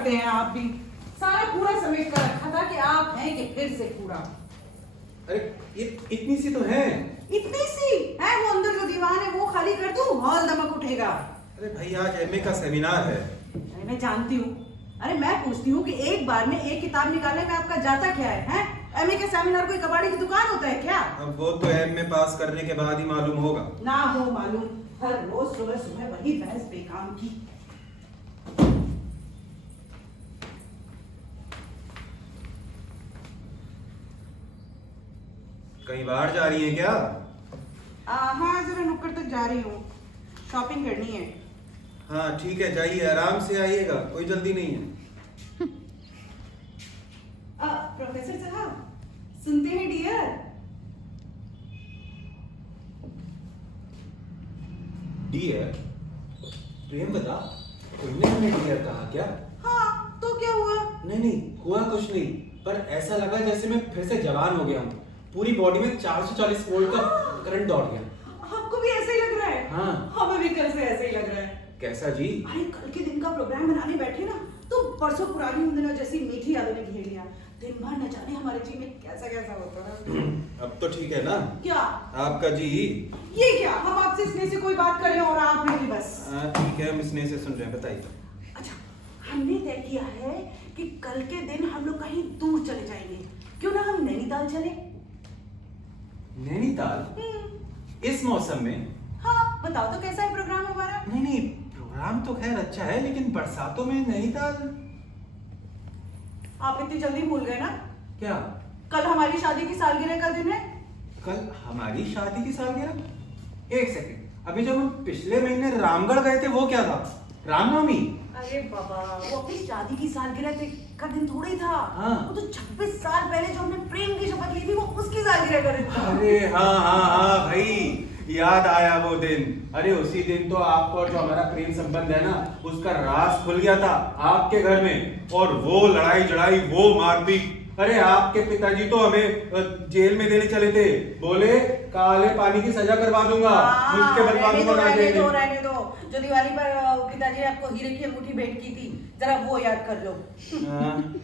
करते हैं आप भी। सारा कूड़ा समेट कर रखा था कि आप हैं कि फिर से कूड़ा। अरे ये इतनी सी तो है। इतनी सी है? वो अंदर जो दीवान है वो खाली कर दूं, हॉल दमक उठेगा। अरे भाई आज एमए का सेमिनार है। अरे मैं जानती हूँ। अरे मैं पूछती हूँ कि एक बार में एक किताब निकालने में आपका जाता क्या है? हैं? एमए के सेमिनार कोई कबाड़ी की दुकान होता है क्या? अब वो तो एमए पास करने के बाद ही मालूम होगा। ना हो मालूम, हर रोज सुबह सुबह वही बहस बेकाम की। कहीं बाहर जा रही है क्या? हाँ जरा नुक्कड़ तक जा रही हूँ, शॉपिंग करनी है। हाँ ठीक है, जाइए, आराम से आइएगा, कोई जल्दी नहीं है। प्रोफेसर साहब सुनते हैं डियर? डियर? प्रेम बता, तुमने हमें डियर कहा क्या? हाँ तो क्या हुआ? नहीं हुआ कुछ नहीं, पर ऐसा लगा जैसे मैं फिर से जवान हो गया हूँ। पूरी बॉडी में 440 वोल्ट का करंट दौड़ गया। आपको भी ऐसे ही लग रहा है? हाँ। हमें भी कल से ऐसे ही लग रहा है। कैसा जी? अरे कल के दिन का प्रोग्राम बनाने बैठे ना तो परसों पुरानी उन दिनों जैसी मीठी यादों ने घेर लिया। दिन भर न जाने हमारे जी में कैसा कैसा होता है। अब तो ठीक है ना? क्या आपका जी? ये क्या, हम आपसे स्नेह से कोई बात करें और आप मेरी बस। ठीक है, हम स्नेह से सुन रहे हैं, बताइए। अच्छा, हमने तय किया है कि कल के दिन हम लोग कहीं दूर चले जाएंगे। क्यों ना हम नैनीताल चले? नैनीताल? इस मौसम में? हाँ बताओ तो कैसा है प्रोग्राम हमारा? नहीं प्रोग्राम तो खैर अच्छा है, लेकिन बरसातों में नैनीताल? आप इतनी जल्दी भूल गए ना? क्या? कल हमारी शादी की सालगिरह का दिन है। कल हमारी शादी की सालगिरह? एक सेकंड, अभी जब हम पिछले महीने रामगढ़ गए थे वो क्या था? रामनवमी? अरे बाबा, वो अपनी शादी की सालगिरह का दिन थोड़ा ही था। हाँ। वो तो 26 साल पहले जो हमने प्रेम की शपथ ली थी वो उसकी सालगिरह का दिन था। अरे हाँ भाई, याद आया वो दिन। अरे उसी दिन तो आपको और जो हमारा प्रेम संबंध है ना उसका राज खुल गया था आपके घर में। और वो लड़ाई जड़ाई, वो मारपीट, अरे आपके पिताजी तो हमें जेल में देने चले थे। बोले काले पानी की सजा करवा दूंगा, मुझके बनवा दूंगा। रहने दो। जो दिवाली पर पिताजी ने आपको हीरे की अंगूठी भेंट की थी, जरा वो याद कर लो।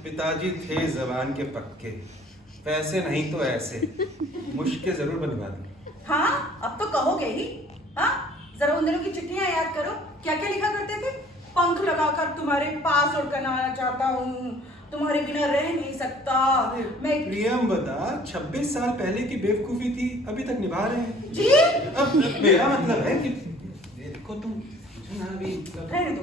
पिताजी थे जबान के पक्के, पैसे नहीं तो ऐसे मुश्किल जरूर बनवा देंगे। हाँ अब तो कहोगे ही। हाँ जरा उन दिनों की चिट्ठियां याद करो, क्या क्या लिखा करते थे? पंख लगाकर तुम्हारे पास उड़कर आना चाहता हूँ, तुम्हारे बिना रह नहीं सकता मैं। प्रियम बता, 26 साल पहले की बेवकूफी थी, अभी तक निभा रहे हैं जी। अब मेरा मतलब है कि देखो तुम अभी रहने दो।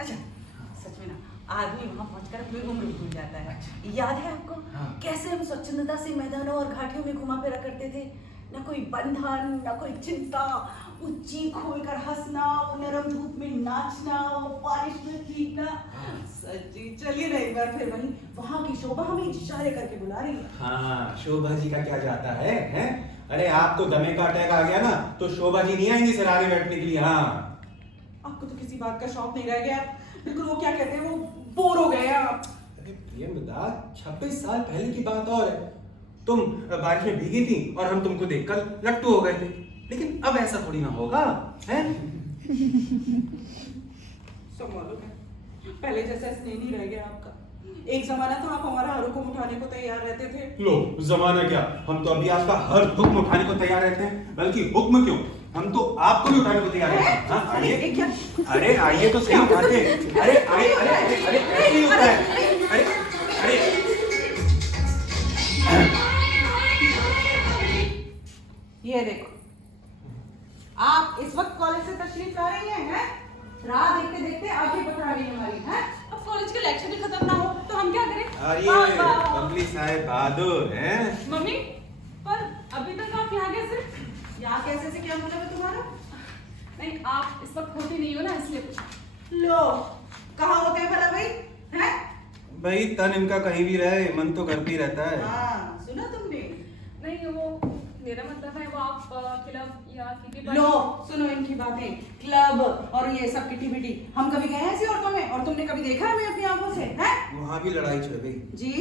अच्छा सच में ना, आदमी वहां पहुंचकर अपनी उम्र भूल जाता है। याद है आपको? हाँ। कैसे हम स्वच्छंदता से मैदानों और घाटियों में घुमा फिरा करते थे? ना कोई बंधन, ना कोई चिंता, वो चीख खोलकर हंसना, वो नरम धूप में नाचना, वो बारिश में भीगना। सच्ची चलिए ना एक बार फिर वहीं, वहां की शोभा हमें इशारे करके बुला रही है। हाँ, शोभा जी का क्या जाता है, हैं? अरे आपको दमे का अटैक आ गया ना तो शोभा जी नहीं आएंगी सराहने बैठने के लिए। हाँ आपको तो किसी बात का शौक नहीं रह गया, बिल्कुल वो क्या कहते हैं, वो बोर हो गए आप। अरे प्रियम बता, 26 साल पहले की बात और है। तुम बारिश में भीगी थी और हम तुमको देखकर लट्टू हो गए थे, लेकिन अब ऐसा थोड़ी ना होगा, हैं? सब मालूम है, पहले जैसा स्नेह नहीं रह गया आपका। एक जमाना था आप हमारा हर हुक्म उठाने को तैयार रहते थे। लो जमाना क्या, हम तो अभी आपका हर हुक्म उठाने को तैयार रहते हैं। बल्कि हुक्म क्यों, हम तो आपको भी उठाने को तैयार रहते हैं। हाँ, आइए। क्या? अरे आइए तो सही उठाते। अरे आइए, अरे ऐसे ही होता है। अरे ये देखो, आप इस वक्त कॉलेज से तशरीफ ला रही हैं? राह देखते देखते आगे बढ़ा रही हमारी हैं। अब कॉलेज के लेक्चर भी खत्म ना हो तो हम क्या करें? अरे बबली साहब बहादुर हैं। मम्मी, पर अभी तक आप यहाँ कैसे? यहाँ कैसे से क्या मतलब है तुम्हारा? नहीं, आप इस वक्त होती नहीं हो ना, इसलिए पूछा। लो कहाँ होते हैं भला भाई? हैं? भाई तन इनका कहीं भी रहे, मन तो घर पे ही रहता है। हाँ सुना तुमने? नहीं, वो मेरा मतलब है वो आप क्लब या किटी पार्टी। लो सुनो इनकी बातें, क्लब और ये सब किटी बिटी, हम कभी गए हैं ऐसी औरतों में? और तुमने कभी देखा है हमें अपनी आंखों से? हैं? वहाँ भी लड़ाई छिड़ गई जी।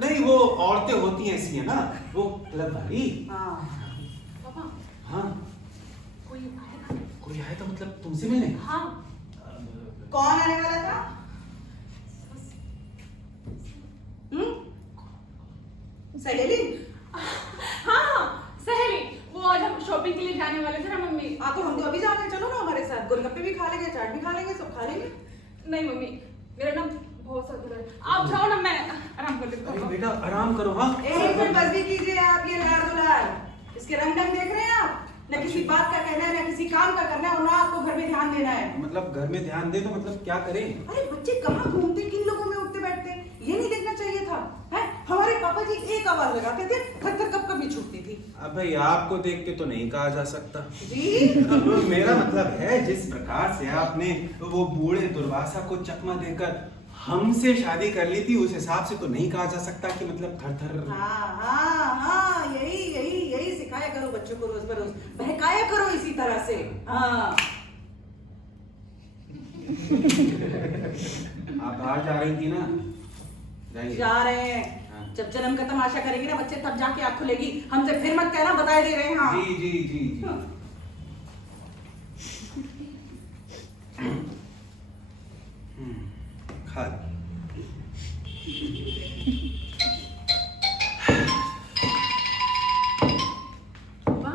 नहीं, वो औरतें होती हैं ऐसी है ना, वो क्लब वाली। हाँ पापा, हाँ कोई आएगा? कोई आए तो मतलब तुमसे मिलने? हाँ। कौन आने वाला था? सहेली? हाँ सहेली, वो आज हम शॉपिंग के लिए जाने वाले थे ना मम्मी। हाँ तो हम तो अभी जा रहे हैं, चलो ना हमारे साथ, गोलगप्पे भी खा लेंगे, चाट भी खा लेंगे, सब खा लेंगे। नहीं मम्मी, मेरा ना बहुत सर दर्द है, आप जाओ ना, मैं आराम कर लेती अरे हूँ। बेटा आराम करो। हाँ एक मिनट बस भी कीजिए आप, ये लाड़ दुलार, इसके रंग ढंग देख रहे हैं आप? न किसी बात का कहना है, न किसी काम का करना है, और ना आपको घर में ध्यान देना है। मतलब घर में ध्यान दे तो मतलब क्या करें? अरे बच्चे कहाँ घूमते, किन लोगों में उठते बैठते, ये नहीं देखना चाहिए था? है हमारे पापा जी एक आवाज लगाते थे, पत्थर कब कभी छूटती थी। अब भाई आपको देख के तो नहीं कहा जा सकता जी अब मेरा मतलब है जिस प्रकार से आपने वो बूढ़े दुर्वासा को चकमा देकर हमसे शादी कर ली थी, उस हिसाब से तो नहीं कहा जा सकता कि मतलब थर थर। हाँ यही यही यही सिखाया करो बच्चों को, रोज बरोज बहकाया करो इसी तरह से। हाँ आप बाहर जा रही थी ना? जाइए। जा रहे हैं। हाँ। जब जन्म का तमाशा करेंगे ना बच्चे, तब जाके आँख खुलेगी। हमसे फिर मत कहना, बता दे रहे हैं। हाँ जी जी जी जी। हाँ। खा पापा,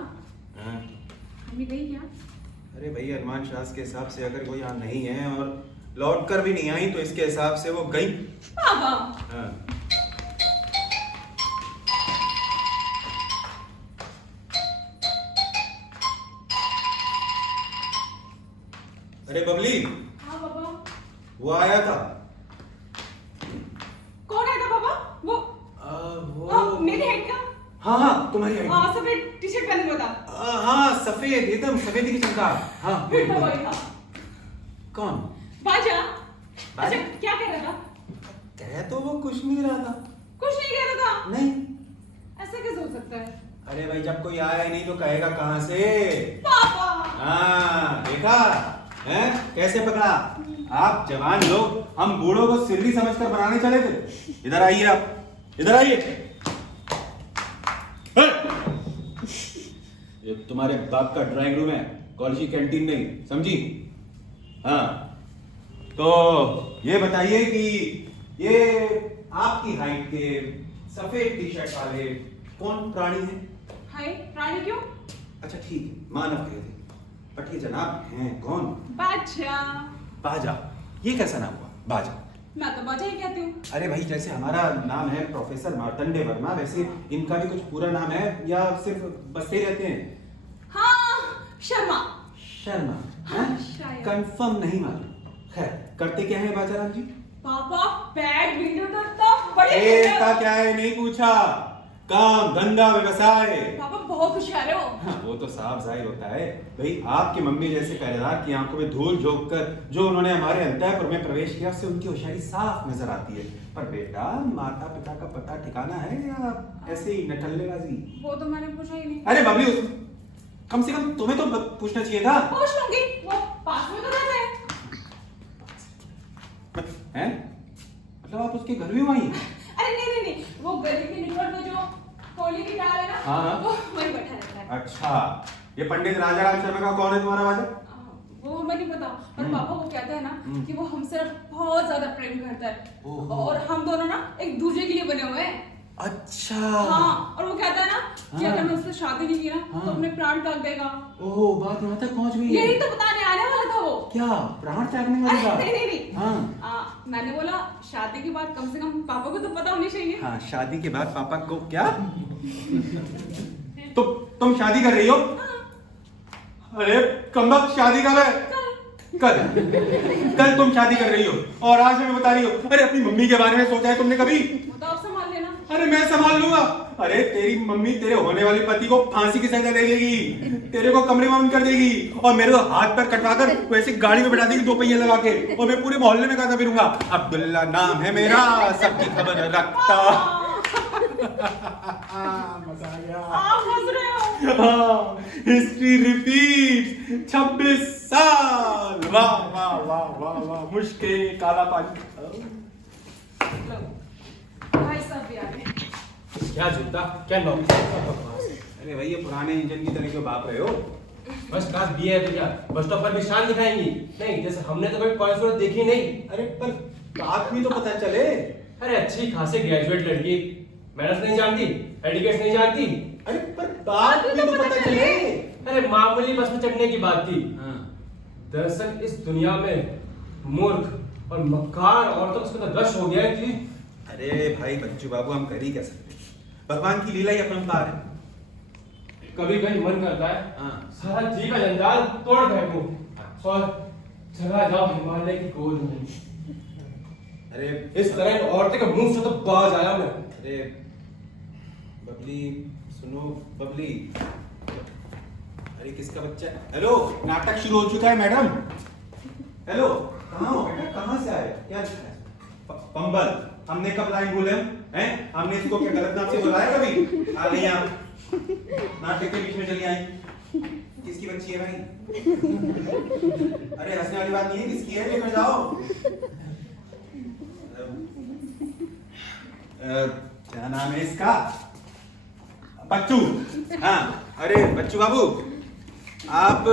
हाँ। मम्मी गई क्या? अरे भाई अरमान शाह के हिसाब से अगर वो यहाँ नहीं है और लौट कर भी नहीं आई तो इसके हिसाब से वो गई। पापा हाँ। अरे बबली, हाँ पापा। वो आया था। कौन आया था पापा? वो मेरी हाइट का? हाँ हाँ तुम्हारी हाइट। सफेद टी शर्ट पहने हुआ था। हाँ सफेद, एकदम सफेदी की चमका। हाँ फिर तो वही था। कौन? बाजा। बाजा? अच्छा क्या कह रहा था? कह तो वो कुछ नहीं रहा था। कुछ नहीं कह रहा था। नहीं। ऐसा कैसे हो सकता है? अरे भाई जब कोई आया ही नहीं तो कहेगा कहाँ से? पापा। हाँ देखा है कैसे पकड़ा? आप जवान लोग हम बूढ़ों को सिर्री समझकर बनाने चले थे। इधर आइए, आप इधर आइए। ये तुम्हारे बाप का ड्राइंग रूम है, कॉलेज की कैंटीन नहीं, समझी? हाँ तो ये बताइए कि ये आपकी हाइट के सफेद टी शर्ट वाले कौन प्राणी हैं? हाय प्राणी क्यों? अच्छा ठीक है, मानव कहे थे, बट ये जनाब हैं कौन? बाजा। बाजा? ये कैसा नाम हुआ बाजा? मैं तो बाजा ही कहती हूँ। अरे भाई जैसे हमारा नाम है प्रोफेसर मार्तंडे वर्मा, वैसे इनका भी कुछ पूरा नाम है या सिर्फ बसते ही रहते हैं? हाँ शर्मा। शर्मा? हाँ, शायद। कंफर्म नहीं मालूम। खैर करते क्या है बाजाराम जी? पापा बैड बिल्डर तो बड़े ऐसा क्या है नहीं पूछा, काम धंधा व्यवसाय। पापा बहुत होशियार है वो। हाँ, वो तो साफ जाहिर होता है भाई, आपकी मम्मी जैसे पहरेदार की आंखों में धूल झोंक कर जो उन्होंने हमारे अंतःपुर में प्रवेश किया, उससे उनकी होशियारी साफ नजर आती है। पर बेटा माता पिता का पता ठिकाना है या ऐसे ही नठल्लेबाजी? वो तो मैंने पूछा ही नहीं। अरे बबली, कम से कम तुम्हें तो पूछना चाहिए था। पूछ लूंगी, वो पास में तो रहता है। हैं? मतलब आप उसके घर भी वहीं हैं? अरे नहीं, वो गली के निकट में जो कोली की डाल है ना, हाँ। वो वहीं बैठा रहता है। अच्छा, ये पंडित राजाराम शर्मा का कौन है तुम्हारा बाजा? वो मैं नहीं पता, पर पापा वो कहता है ना कि वो हमसे बहुत ज्यादा प्रेम करता है, ओहो। और हम दोनों ना एक दूसरे के लिए बने हुए हैं। अच्छा। हाँ, और वो कहता है ना कि हाँ। अगर मैं उससे शादी नहीं की ना हाँ। तो अपने प्राण त्याग देगा। ओह, बात यहाँ तक पहुंच गई है। यही तो बताने आने वाला था वो। क्या प्राण त्यागने वाली बात? नहीं। हाँ। मैंने बोला शादी के बाद कम से कम पापा को तो पता होनी चाहिए। हाँ, शादी के बाद पापा को क्या? तो तुम शादी कर रही हो? अरे कमबख्त, शादी कब है? कल तुम शादी कर रही हो और आज हमें बता रही हो? अरे अपनी मम्मी के बारे में सोचा है तुमने कभी? वो तो आप संभाल लेना। अरे मैं संभाल लूंगा। अरे तेरी मम्मी तेरे होने वाले पति को फांसी की सजा दे देगी, तेरे को कमरे में बंद कर देगी और मेरे को हाथ पर कटवाकर वैसे गाड़ी में बैठा देगी 2 पहिए लगा के, और मैं पूरे मोहल्ले में गाता फिरूंगा, अब्दुल्ला नाम है मेरा, सबकी खबर रखता। मजा आ गया। आप हंस रहे हो। History repeat. 26 साल। वाह वाह वाह वाह वाह, मुश्किल काला पानी। भाई साहब भी आ गए। क्या जूता, क्या नौकरी। अरे भाई ये पुराने इंजन की तरह क्यों बाप रहे हो? बस क्लास बी है तो क्या बस स्टॉप पर निशान दिखाएंगी? नहीं, जैसे हमने तो कभी कॉलेज में देखी नहीं। अरे पर बात भी तो पता चले। अरे अच्छी खासी ग्रेजुएट लड़की, मैनर्स नहीं जानती, एटिकेट्स नहीं जानती। अरे पर बात भी तो पता चले। अरे मामूली बस में चढ़ने की बात थी। हाँ। दरअसल इस दुनिया में मूर्ख और मक्कार औरतों का तो रश हो गया है कि अरे भाई बच्चू बाबू, हम कर ही क्या सकते हैं? भगवान की लीला ही अपरंपार है। कभी कभी मन करता है हाँ। सारा जी का जंजाल तोड़ फेंकूं और चला जाओ हिमालय की गोद में। अरे इस तरह औरतें के मुंह से तो बाज आया मैं। अरे बबली, सुनो बबली। अरे किसका बच्चा है? हेलो, नाटक शुरू हो चुका है मैडम। हेलो, कहाँ हो बेटा? कहाँ से आए? क्या लिखा है? पंबल। हमने कब लाइन बोले हैं? हमने इसको क्या गलत नाम से बुलाया कभी? आ गई आप नाटक के बीच में चली आई। किसकी बच्ची है भाई? अरे हंसने वाली बात नहीं है, किसकी है? लेकर जाओ। क्या नाम है इसका? बच्चू। हाँ, अरे बच्चू बाबू, आप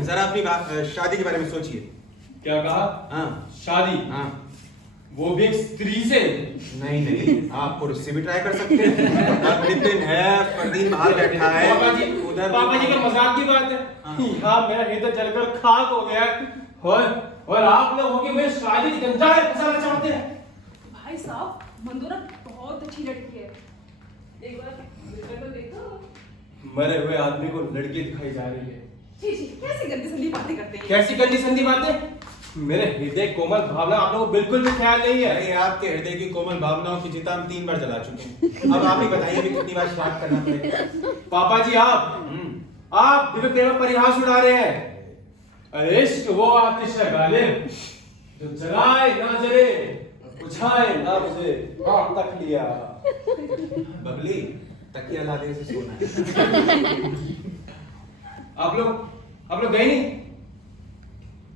जरा अपनी शादी के बारे में सोचिए। क्या कहा? हाँ, शादी? हाँ। वो भी एक स्त्री से? नहीं नहीं, आप पुरुष से भी ट्राई कर सकते हैं। नितिन है, परदीन बाहर बैठा है। पापा जी का मजाक की बात है। यहाँ मेरा हृदय जलकर खाक हो गया है और आप लोग होके मेरी शादी की जंजाल फंसाना चाहते हैं। भाई साहब, मंदोरा बहुत अच्छी लड़की है, एक बार मिलकर तो देखो। मरे हुए आदमी को लड़की दिखाई जा रही है। जी जी, कैसी गंदी संदी बातें करते हैं। कैसी गंदी संदी बातें? मेरे हृदय कोमल भावना आप लोगों को बिल्कुल भी ख्याल नहीं है। अरे आपके हृदय की कोमल भावनाओं की चिता हम 3 बार जला चुके हैं। अब आप ही बताइए अभी कितनी बार स्टार्ट करना पड़ेगा? पापा जी आप दिव्य प्रेम परिहास उड़ा रहे हैं। अरे इश्क वो आतिश है गालिब जो जलाए ना जले, बुझाए ना बुझे, तक लिया। बबली, तकिया ला दे, से सोना है। आप लोग गए नहीं?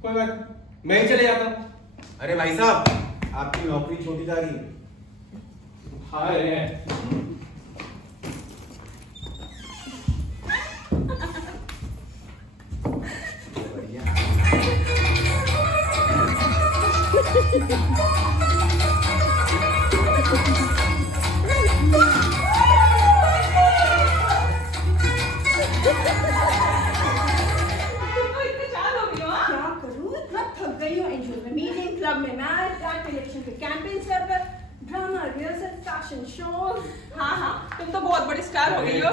कोई बात, मैं ही चले जाता हूं। अरे भाई साहब, आपकी नौकरी छोटी जा रही है। हाय क्या करूं? इतना थक गई हूं। एनजीओ में मीटिंग, क्लब में मैच, आर्ट इलेक्शन के campaign server, drama rehearsal, fashion show. हाँ हाँ, तुम तो बहुत बड़ी स्टार हो गई हो।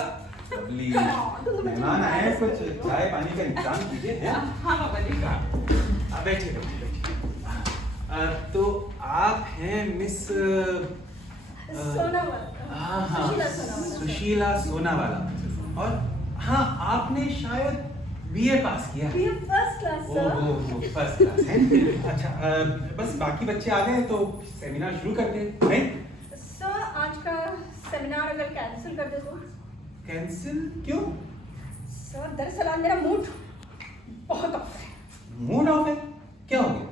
बबली, Come on, तुम तो मेहमान आए हैं, कुछ चाय पानी का इंतजाम कीजिए। हैं? हाँ पापा जी। बैठिए बैठिए बैठिए। तो आप हैं मिस सोनावाला। सुशीला सोनावाला। और हाँ, आपने शायद बीए पास किया। BA first class sir. ओहो, फर्स्ट क्लास है। अच्छा, बस बाकी बच्चे आ गए तो सेमिनार शुरू करते हैं, नहीं? सर, आज का सेमिनार अगर कैंसिल कर दे तो? कैंसिल क्यों? सर, दरअसल आज मेरा मूड बहुत ऑफ है। मूड ऑफ है? क्या हो गया?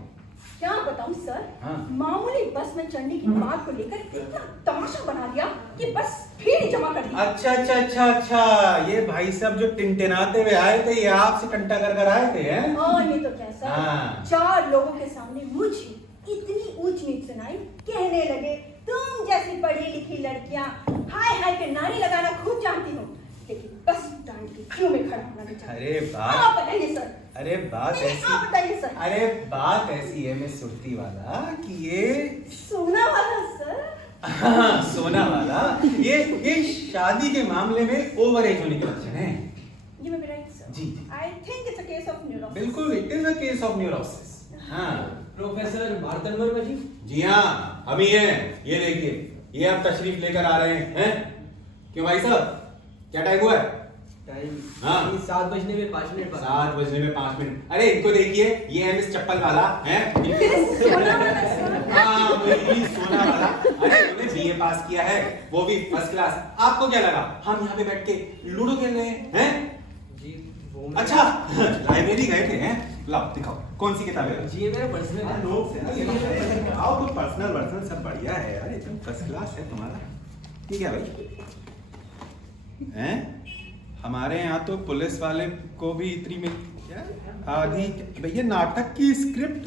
क्या बताऊं सर? हाँ। मामूली बस में चढ़ने की बात को लेकर इतना तमाशा बना दिया कि बस भीड़ जमा कर दी। अच्छा अच्छा अच्छा अच्छा, ये भाई साहब जो टिनटिनाते हुए आए थे, ये आपसे टंटा कर आए थे, हैं? और नहीं तो क्या सर? हाँ। 4 लोगों के सामने मुझे इतनी ऊंच नीच सुनाई, कहने लगे तुम जैसी पढ़ी लिखी लड़कियां हाय हाय के नारे लगाना खूब जानती हो, लेकिन बस स्टैंड की क्यों में खड़ा होना नहीं चाहती। अरे बात, आप बताइए सर। अरे बात नहीं, ऐसी, आप बताइए सर। अरे बात ऐसी है मिस सुरती वाला कि ये सोना वाला सर। हाँ, सोना वाला, ये शादी के मामले में ओवर एज होने के लक्षण हैं। ये मैं राइट सर? जी। I think it's a case of neurosis. बिल्कुल, it is a case of neurosis. हाँ। प्रोफेसर भारतन वर्मा जी। जी हाँ, हम ही हैं। ये देखिए, ये आप तशरीफ लेकर आ रहे हैं। क्यों भाई साहब, क्या टाइम हुआ है? टाइम हाँ। 7 बजने में 5 मिनट 7 बजने में 5 मिनट। अरे इनको देखिए, ये है मिस चप्पल वाला, हैं? सोना वाला सर। हाँ, वही सोना वाला। अरे उन्होंने बीए पास किया है, वो भी फर्स्ट क्लास। आपको क्या लगा हम यहाँ पे बैठ के लूडो खेल रहे हैं? जी वो अच्छा, लाइब्रेरी गए थे, हैं? लाओ दिखाओ, कौन सी किताबें हैं? जी ये मेरा पर्सनल है। नोट्स है ना, ये आओ तो पर्सनल वर्सनल सब बढ़िया है यार, एकदम फर्स्ट क्लास है तुम्हारा। ठीक है भाई, हैं? हमारे यहाँ तो पुलिस वाले को भी इतनी मिलती है आधी। भैया, नाटक की स्क्रिप्ट,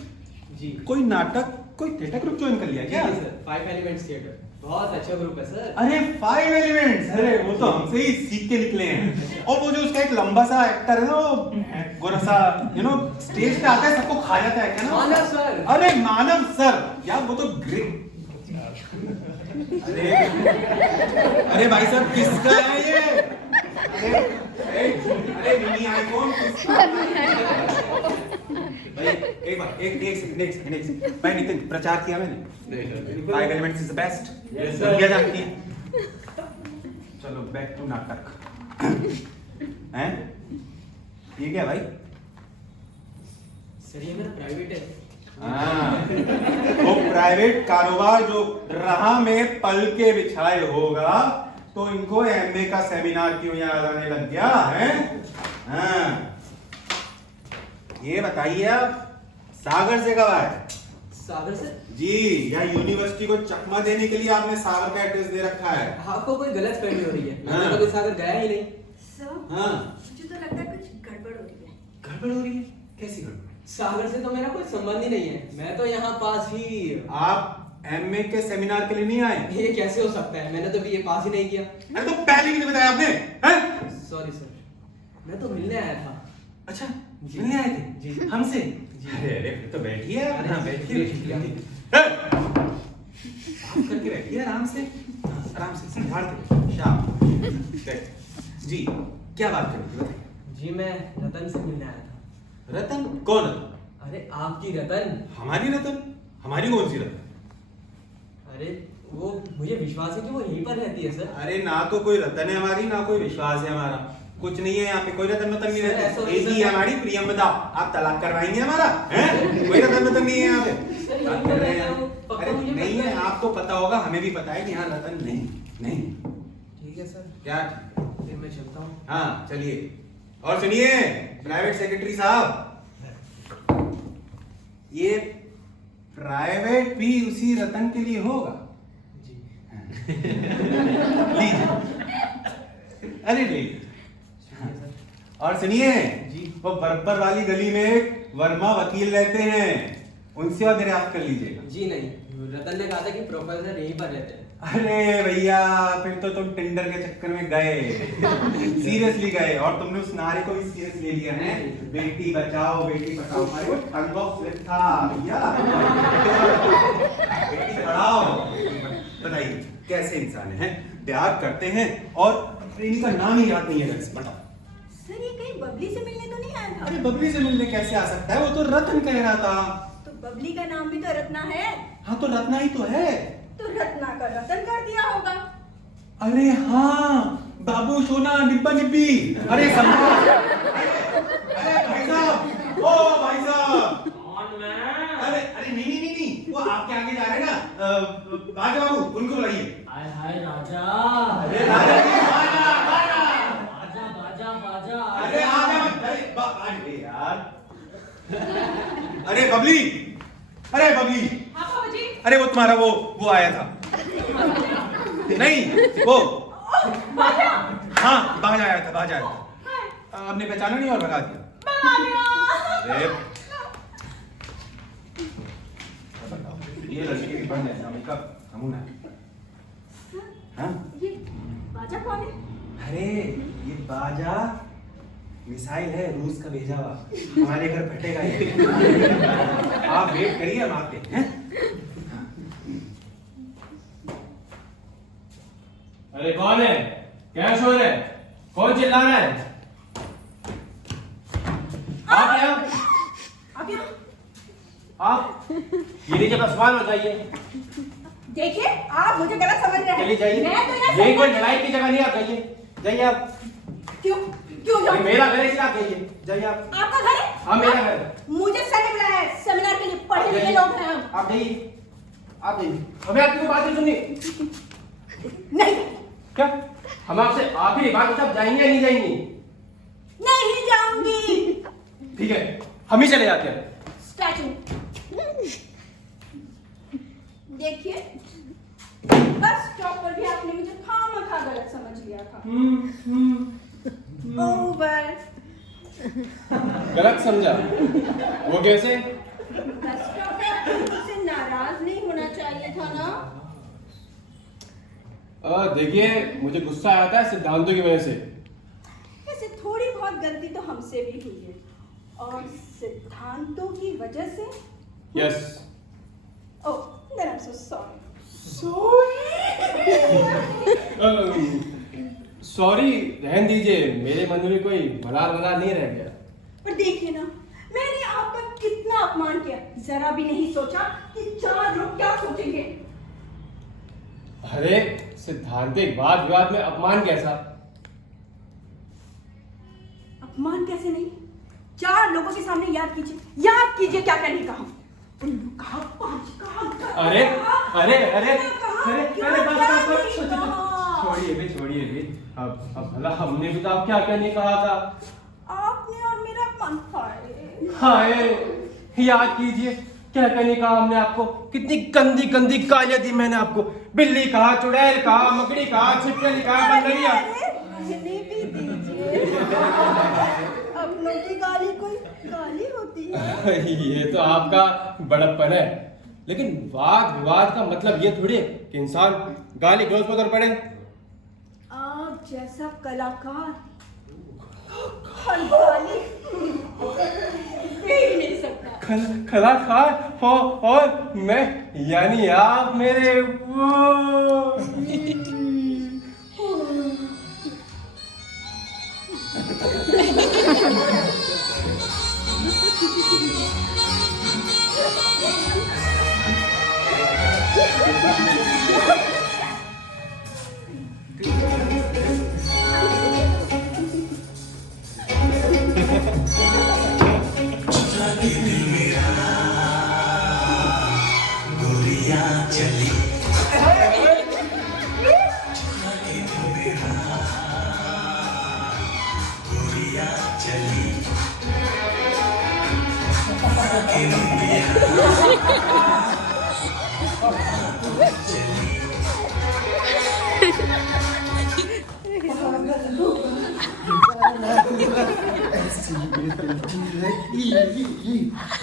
जी कोई नाटक, कोई थिएटर ग्रुप ज्वाइन कर लिया क्या? जी सर, 5 एलिमेंट्स थिएटर। बहुत अच्छा ग्रुप है सर। अरे 5 एलिमेंट्स, अरे वो तो हमसे ही सीख के निकले हैं। और वो जो उसका एक लंबा सा एक्टर है ना, वो गोरा सा, स्टेज पे आता है सबको खा जाता है क्या ना? मानव सर। अरे मानव सर यार, वो तो ग्रेट। अरे भाई साहब किसका है ये? अरे मिनी आईफोन भाई, एक सेकंड भाई, नितिन प्रचार किया मैंने, 5 एलिमेंट्स इज द बेस्ट, दुनिया जानती है। चलो बैक टू नाटक। हैं ये क्या भाई? सर ये मेरा प्राइवेट है। वो प्राइवेट कारोबार जो राह में पल के बिछाए होगा, तो इनको एमए का सेमिनार क्यों याद आने लग गया है? ये बताइए आप, सागर से कब आए? सागर से? जी, यहाँ यूनिवर्सिटी को चकमा देने के लिए आपने सागर का एड्रेस दे रखा है। आपको कोई गलत फहमी हो रही है। हाँ। मैं कभी सागर गया ही नहीं। सर, हाँ, मुझे तो लगता है कुछ गड़बड़ हो रही है। गड़बड़ हो रही है? कैसी गड़बड़? सागर से तो मेरा कोई संबंध ही नहीं है। मैं तो यहाँ पास ही। आप एमए के सेमिनार के लिए नहीं आए? ये कैसे हो सकता है? मैंने तो बीए पास ही नहीं किया। अरे तो पहले क्यों नहीं बताया आपने? हैं? सॉरी सर, मैं तो मिलने आया था। अच्छा, जी। मिलने आए थे? जी। हमसे? जी। अरे फिर तो बैठिए, अरे, हाँ बैठिए। शुक्रिया। आप करके बैठिए आराम से, आराम से संभालते शाबाश। जी, क्या बात करेंगे बताइए। जी मैं रतन से मिलने आया था। रतन? कौन रतन? अरे आपकी रतन। हमारी रतन? हमारी कौन सी रतन? अरे वो मुझे विश्वास है कि वो यहीं पर रहती है सर। अरे ना तो कोई रतन है हमारी, ना कोई विश्वास है हमारा, कुछ नहीं है यहाँ पे, कोई रतन वतन नहीं सर, रहता। ऐसा एक ही है हमारी प्रियंवदा। आप तलाक करवाएंगे हमारा? हैं? कोई रतन वतन नहीं है यहाँ पे। सर, बात यहीं कर पर रहे हैं रहता हूँ, आप। पक्का अरे मुझे नहीं पता है, है। आपको पता होगा, हमें भी पता है कि यहाँ रतन नहीं नहीं। ठीक है सर, क्या? फिर मैं चलता हूँ। हाँ चलिए। और सुनिए प्राइवेट सेक्रेटरी साहब, ये प्राइवेट भी उसी रतन के लिए होगा? जी। लीजिए। अरे लीजिए। शुक्रिया सर। और सुनिए जी। वो बरबर वाली गली में एक वर्मा वकील रहते हैं, उनसे और दरियाफ्त कर लीजिएगा। जी नहीं, रतन ने कहा था कि प्रोफेसर यहीं पर रहते हैं। अरे भैया, फिर तो तुम टिंडर के चक्कर में गए, सीरियसली गए, और तुमने उस नारे को भी सीरियस ले लिया है। बेटी बचाओ बेटी पढ़ाओ, अरे वो टंग ऑफ स्लिप था भैया। बेटी पढ़ाओ। बताइए कैसे इंसान है, प्यार करते हैं और प्रेमी का नाम ही याद नहीं है। बताओ सर, ये कहीं बबली से मिलने तो नहीं आया था? अरे बबली से मिलने कैसे आ सकता है, वो तो रत्न कह रहा था। तो बबली का नाम भी तो रत्ना है। हाँ तो रत्ना ही तो है। तो रत्ना का रतन कर दिया होगा। अरे हाँ, बाबू सोना निब्बा निब्बी। अरे समझा। अरे भाई साहब, ओ भाई साहब। अरे अरे नहीं, वो आपके आगे जा रहे हैं ना, राजा बाबू, उनको बुलाइए। हाय हाय राजा। अरे राजा जी, बाजा बाजा। बाजा बाजा बाजा। अरे आजा मत, अरे यार। अरे बबली, अरे बबली, हाँ पापा जी। अरे वो तुम्हारा वो आया था। नहीं वो बाजा। हाँ बाज आया था। आपने पहचाना नहीं और भगा दिया। अरे बताओ, ये लड़की की बहन है का नमूना है। हाँ? ये बाजा कौन है? अरे ये बाजा मिसाइल है, रूस का भेजा हुआ, हमारे घर फटेगा ये। आप वेट करिए, हम आते हैं। अरे कौन है? क्या शोर है? कौन चिल्ला रहा है? आप यहाँ? अब यहाँ आप ये लीजिए, अपना सामान बताइए। देखिए, आप मुझे गलत समझ रहे हैं। चलिए जाइए। मैं तो यहाँ यही कोई सेमिनार- लड़ाई की जगह नहीं, आप जाइए जाइए आप। क्यों जाऊँ? ये मेरा घर है, इसलिए आप जाइए जाइए आप। आपका घर है? हाँ मेरा घर है। मुझे सर ने बुलाया है सेमिनार के लिए, पढ़े लिखे जाइए। लोग हैं हम। आप जाइए, आप जाइए। हमें आपकी कोई बात नहीं सुननी। नहीं, क्या हम आपसे आखिरी बात, सब जाएंगे या नहीं जाएंगी? नहीं जाऊंगी। ठीक है, हम ही चले जाते हैं। स्टैचू देखिए, बस स्टॉप पर भी आपने मुझे खामखा गलत समझ लिया था। ओवर। गलत समझा? वो कैसे? बस स्टॉप पर आपको मुझसे नाराज नहीं होना चाहिए था ना। देखिए मुझे गुस्सा आता है सिद्धांतों की वजह से। ऐसे थोड़ी बहुत गलती तो हमसे भी हुई है, और सिद्धांतों की वजह से। Yes. Oh, then I'm so sorry. Sorry रहन दीजिए, मेरे मन में कोई मलाल नहीं रह गया। पर देखिए ना, मैंने आप पर कितना अपमान किया, जरा भी नहीं सोचा कि 4 लोग क्या सोचेंगे। अरे सिद्धांतिक वाद विवाद में अपमान कैसा? अपमान कैसे नहीं? 4 लोगों के सामने याद कीजिए क्या कहने कहा। उल्लू कहा, पांच कहा, अरे अरे अरे कहा, अरे क्या अरे क्या बस नहीं कहा। छोड़िए भी। अब भला हमने भी तो आप क्या कहने कहा था? आपने और मेरा मन खाए। हाय, याद कीजिए क्या कहने कहा हमने आपको? कितनी गंदी गंदी गालियां दी मैंने आपको। बिल्ली कहा, चुड़ैल कहा, मकड़ी कहा, छिपकली कहा, बंदरिया। कहने भी दीजिए। अपनों की गाली कोई गाली होती है? ये तो आपका बड़प्पन है, लेकिन वाद विवाद का मतलब ये थोड़ी है कि इंसान गाली गलौज पर उतर पड़े। आप जैसा कलाकार हर गाली दे ही नहीं सकता। कलाकार हो और मैं, यानी आप मेरे वो।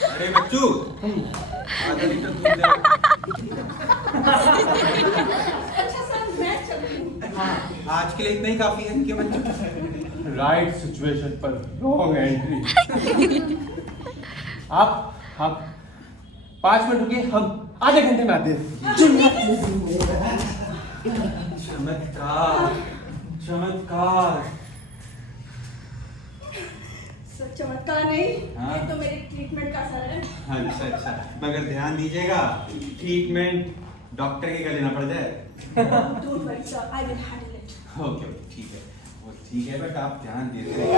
अरे बच्चू, आधा लीटर दूध दे। अच्छा सर, मैं चलूं। हाँ, आज के लिए इतना ही काफी है क्यों बच्चू? राइट सिचुएशन पर रॉन्ग एंट्री। आप 5 मिनट रुकिए, हम आधे घंटे में आते हैं। चमत्कार, चमत्कार। सर चमत्कार नहीं, हाँ? ये तो मेरे ट्रीटमेंट का असर है। अच्छा, मगर ध्यान दीजिएगा, ट्रीटमेंट डॉक्टर के गले ना पड़ जाए। Don't worry sir, I will handle it. Okay, ठीक है, वो ठीक है, बट आप ध्यान देते रहिए।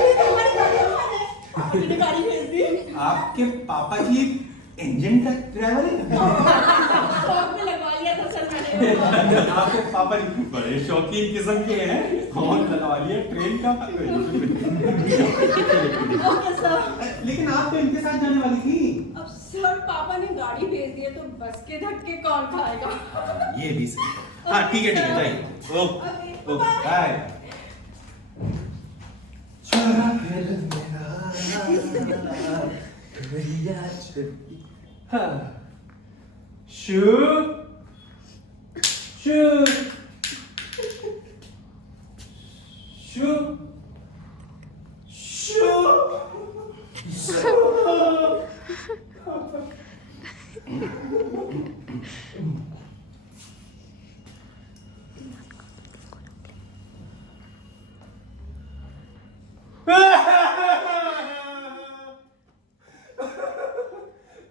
ये तो हमारे घर का हाल है। पापा जी ने गाड़ी भेज दी। आपके पापा जी इंजन का ड्राइवर है? शौक में लगवा लिया था सर मैंने। आपके पापा जी बड़े शौकीन किस्म के हैं, और लगवा लिया ट्रेन का। Okay sir. लेकिन आप तो इनके साथ जाने वाली थी। अब सर पापा ने गाड़ी भेज दी है तो बस के धक्के कौन खाएगा? ये भी सही है। हाँ ठीक है, जाइए। Okay, bye. शू शू शू शू।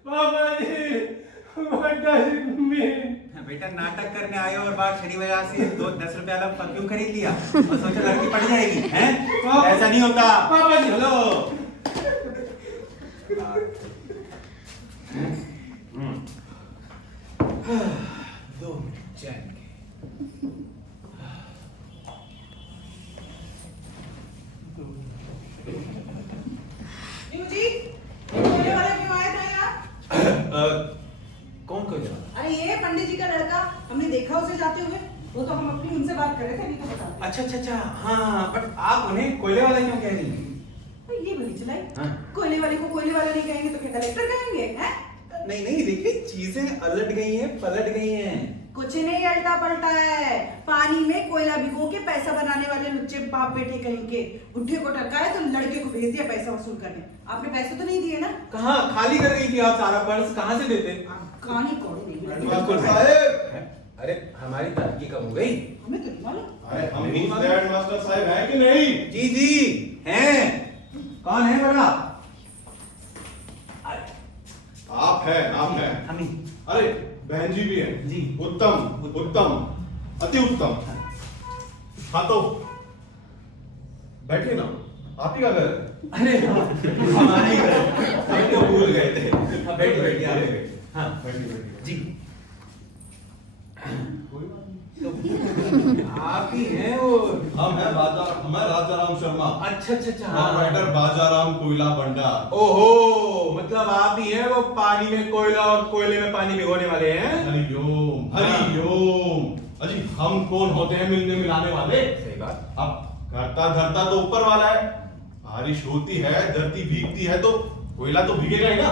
पापा जी, what does it mean? बेटा नाटक करने आए और बाहर शनि बाजार से 10 रुपए वाला परफ्यूम खरीद लिया और सोचा लड़की पड़ जाएगी, हैं? ऐसा नहीं होता। पापा जी, हेलो। दो मिनट चैन के। जी, कोयले वाला क्यों आया था यहाँ? कौन कोई जवाब? अरे ये पंडित जी का लड़का, हमने देखा उसे जाते हुए। वो तो हम अपनी उनसे बात कर रहे थे, अभी तो बता। अच्छा, हाँ, बट आप उन्हें कोयले वाला क्यों कह रही हैं? ये बड़ी चलाई। हाँ? कोयले वाले को कोयले वाला नहीं कहेंगे तो क्या कलेक्टर कहेंगे? हैं? नहीं नहीं देखिए, चीजें अलट गई हैं, पलट गई हैं। कुछ नहीं उल्टा पलटा है। पानी में कोयला भिगो के पैसा बनाने वाले लुच्चे बाप बेटे कहेंगे बुढ़े को टरकाए तो लड़के को भेज दिया पैसा वसूल करने। आपने पैसे तो नहीं दिए ना? कहाँ खाली कर गई थी आप सारा पर्स, कहाँ से देते? कहानी कौड़ी नहीं बिल्कुल साहब, अरे हमारी तरक्की कम हो गई। हमें तो नहीं मालूम। अरे हम हेड मास्टर साहब हैं कि नहीं? जी जी हैं। कौन है बड़ा? आप हैं। हम ही। अरे बहन जी भी हैं जी। उत्तम उत्तम अति उत्तम। हाँ तो बैठे ना, आप ही का घर है। अरे हमारे ही घर। हम तो भूल गए थे। बैठिए बैठिए आप बैठिए। हाँ बैठिए जी। आप ही हैं वो? हम हैं मैं राजाराम शर्मा, अच्छा अच्छा अच्छा। प्रोप्राइटर बाजाराम कोयला भंडार। ओहो, मतलब आप ही हैं वो पानी में कोयला और कोयले में पानी भिगोने वाले हैं? हरिओम हरिओम। अजी हम कौन होते हैं मिलने मिलाने वाले? सही बात। अब घरता धरता तो ऊपर वाला है। बारिश होती है, धरती भीगती है तो कोयला तो भीगेगा ही ना,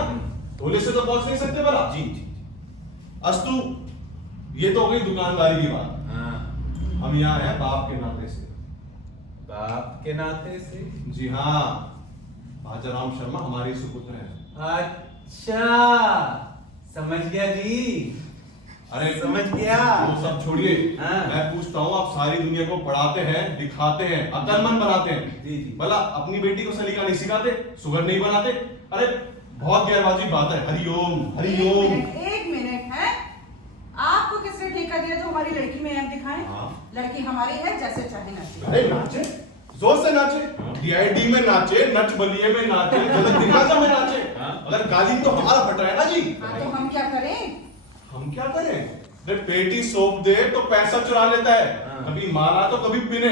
ओले से तो पहुंच नहीं सकते भला। जी जी। अस्तु ये तो हो गई दुकानदारी की बात। हाँ। हम यहाँ हैं बाप के नाते से। बाप के नाते से? जी हाँ, बाजाराम शर्मा हमारे सुपुत्र हैं। अच्छा, समझ गया जी। अरे समझ गया। वो सब छोड़िए। हाँ। मैं पूछता हूँ, आप सारी दुनिया को पढ़ाते हैं, दिखाते हैं, अक्लमंद बनाते हैं। जी जी। भला अपनी बेटी को सलीका नहीं सिखाते, सुगर नहीं बनाते? अरे बहुत गैरवाजिब बात है। हरिओम हरिओम। एक मिनट है। आपको किसने ठेका दिया जो हमारी लड़की में ऐप दिखाएं? हाँ। लड़की हमारी है, जैसे चाहे नाचे। अरे नाचे, जोर से नाचे, डीआईडी में नाचे, नच बलिए में नाचे, गलत दिखाजा में नाचे। अगर गाली तो हमारा फट रहा है ना जी। हाँ, तो हम क्या करें? हम क्या करें? अरे पेटी सौंप दे तो पैसा चुरा लेता है, हाँ। कभी मारा तो कभी पिने,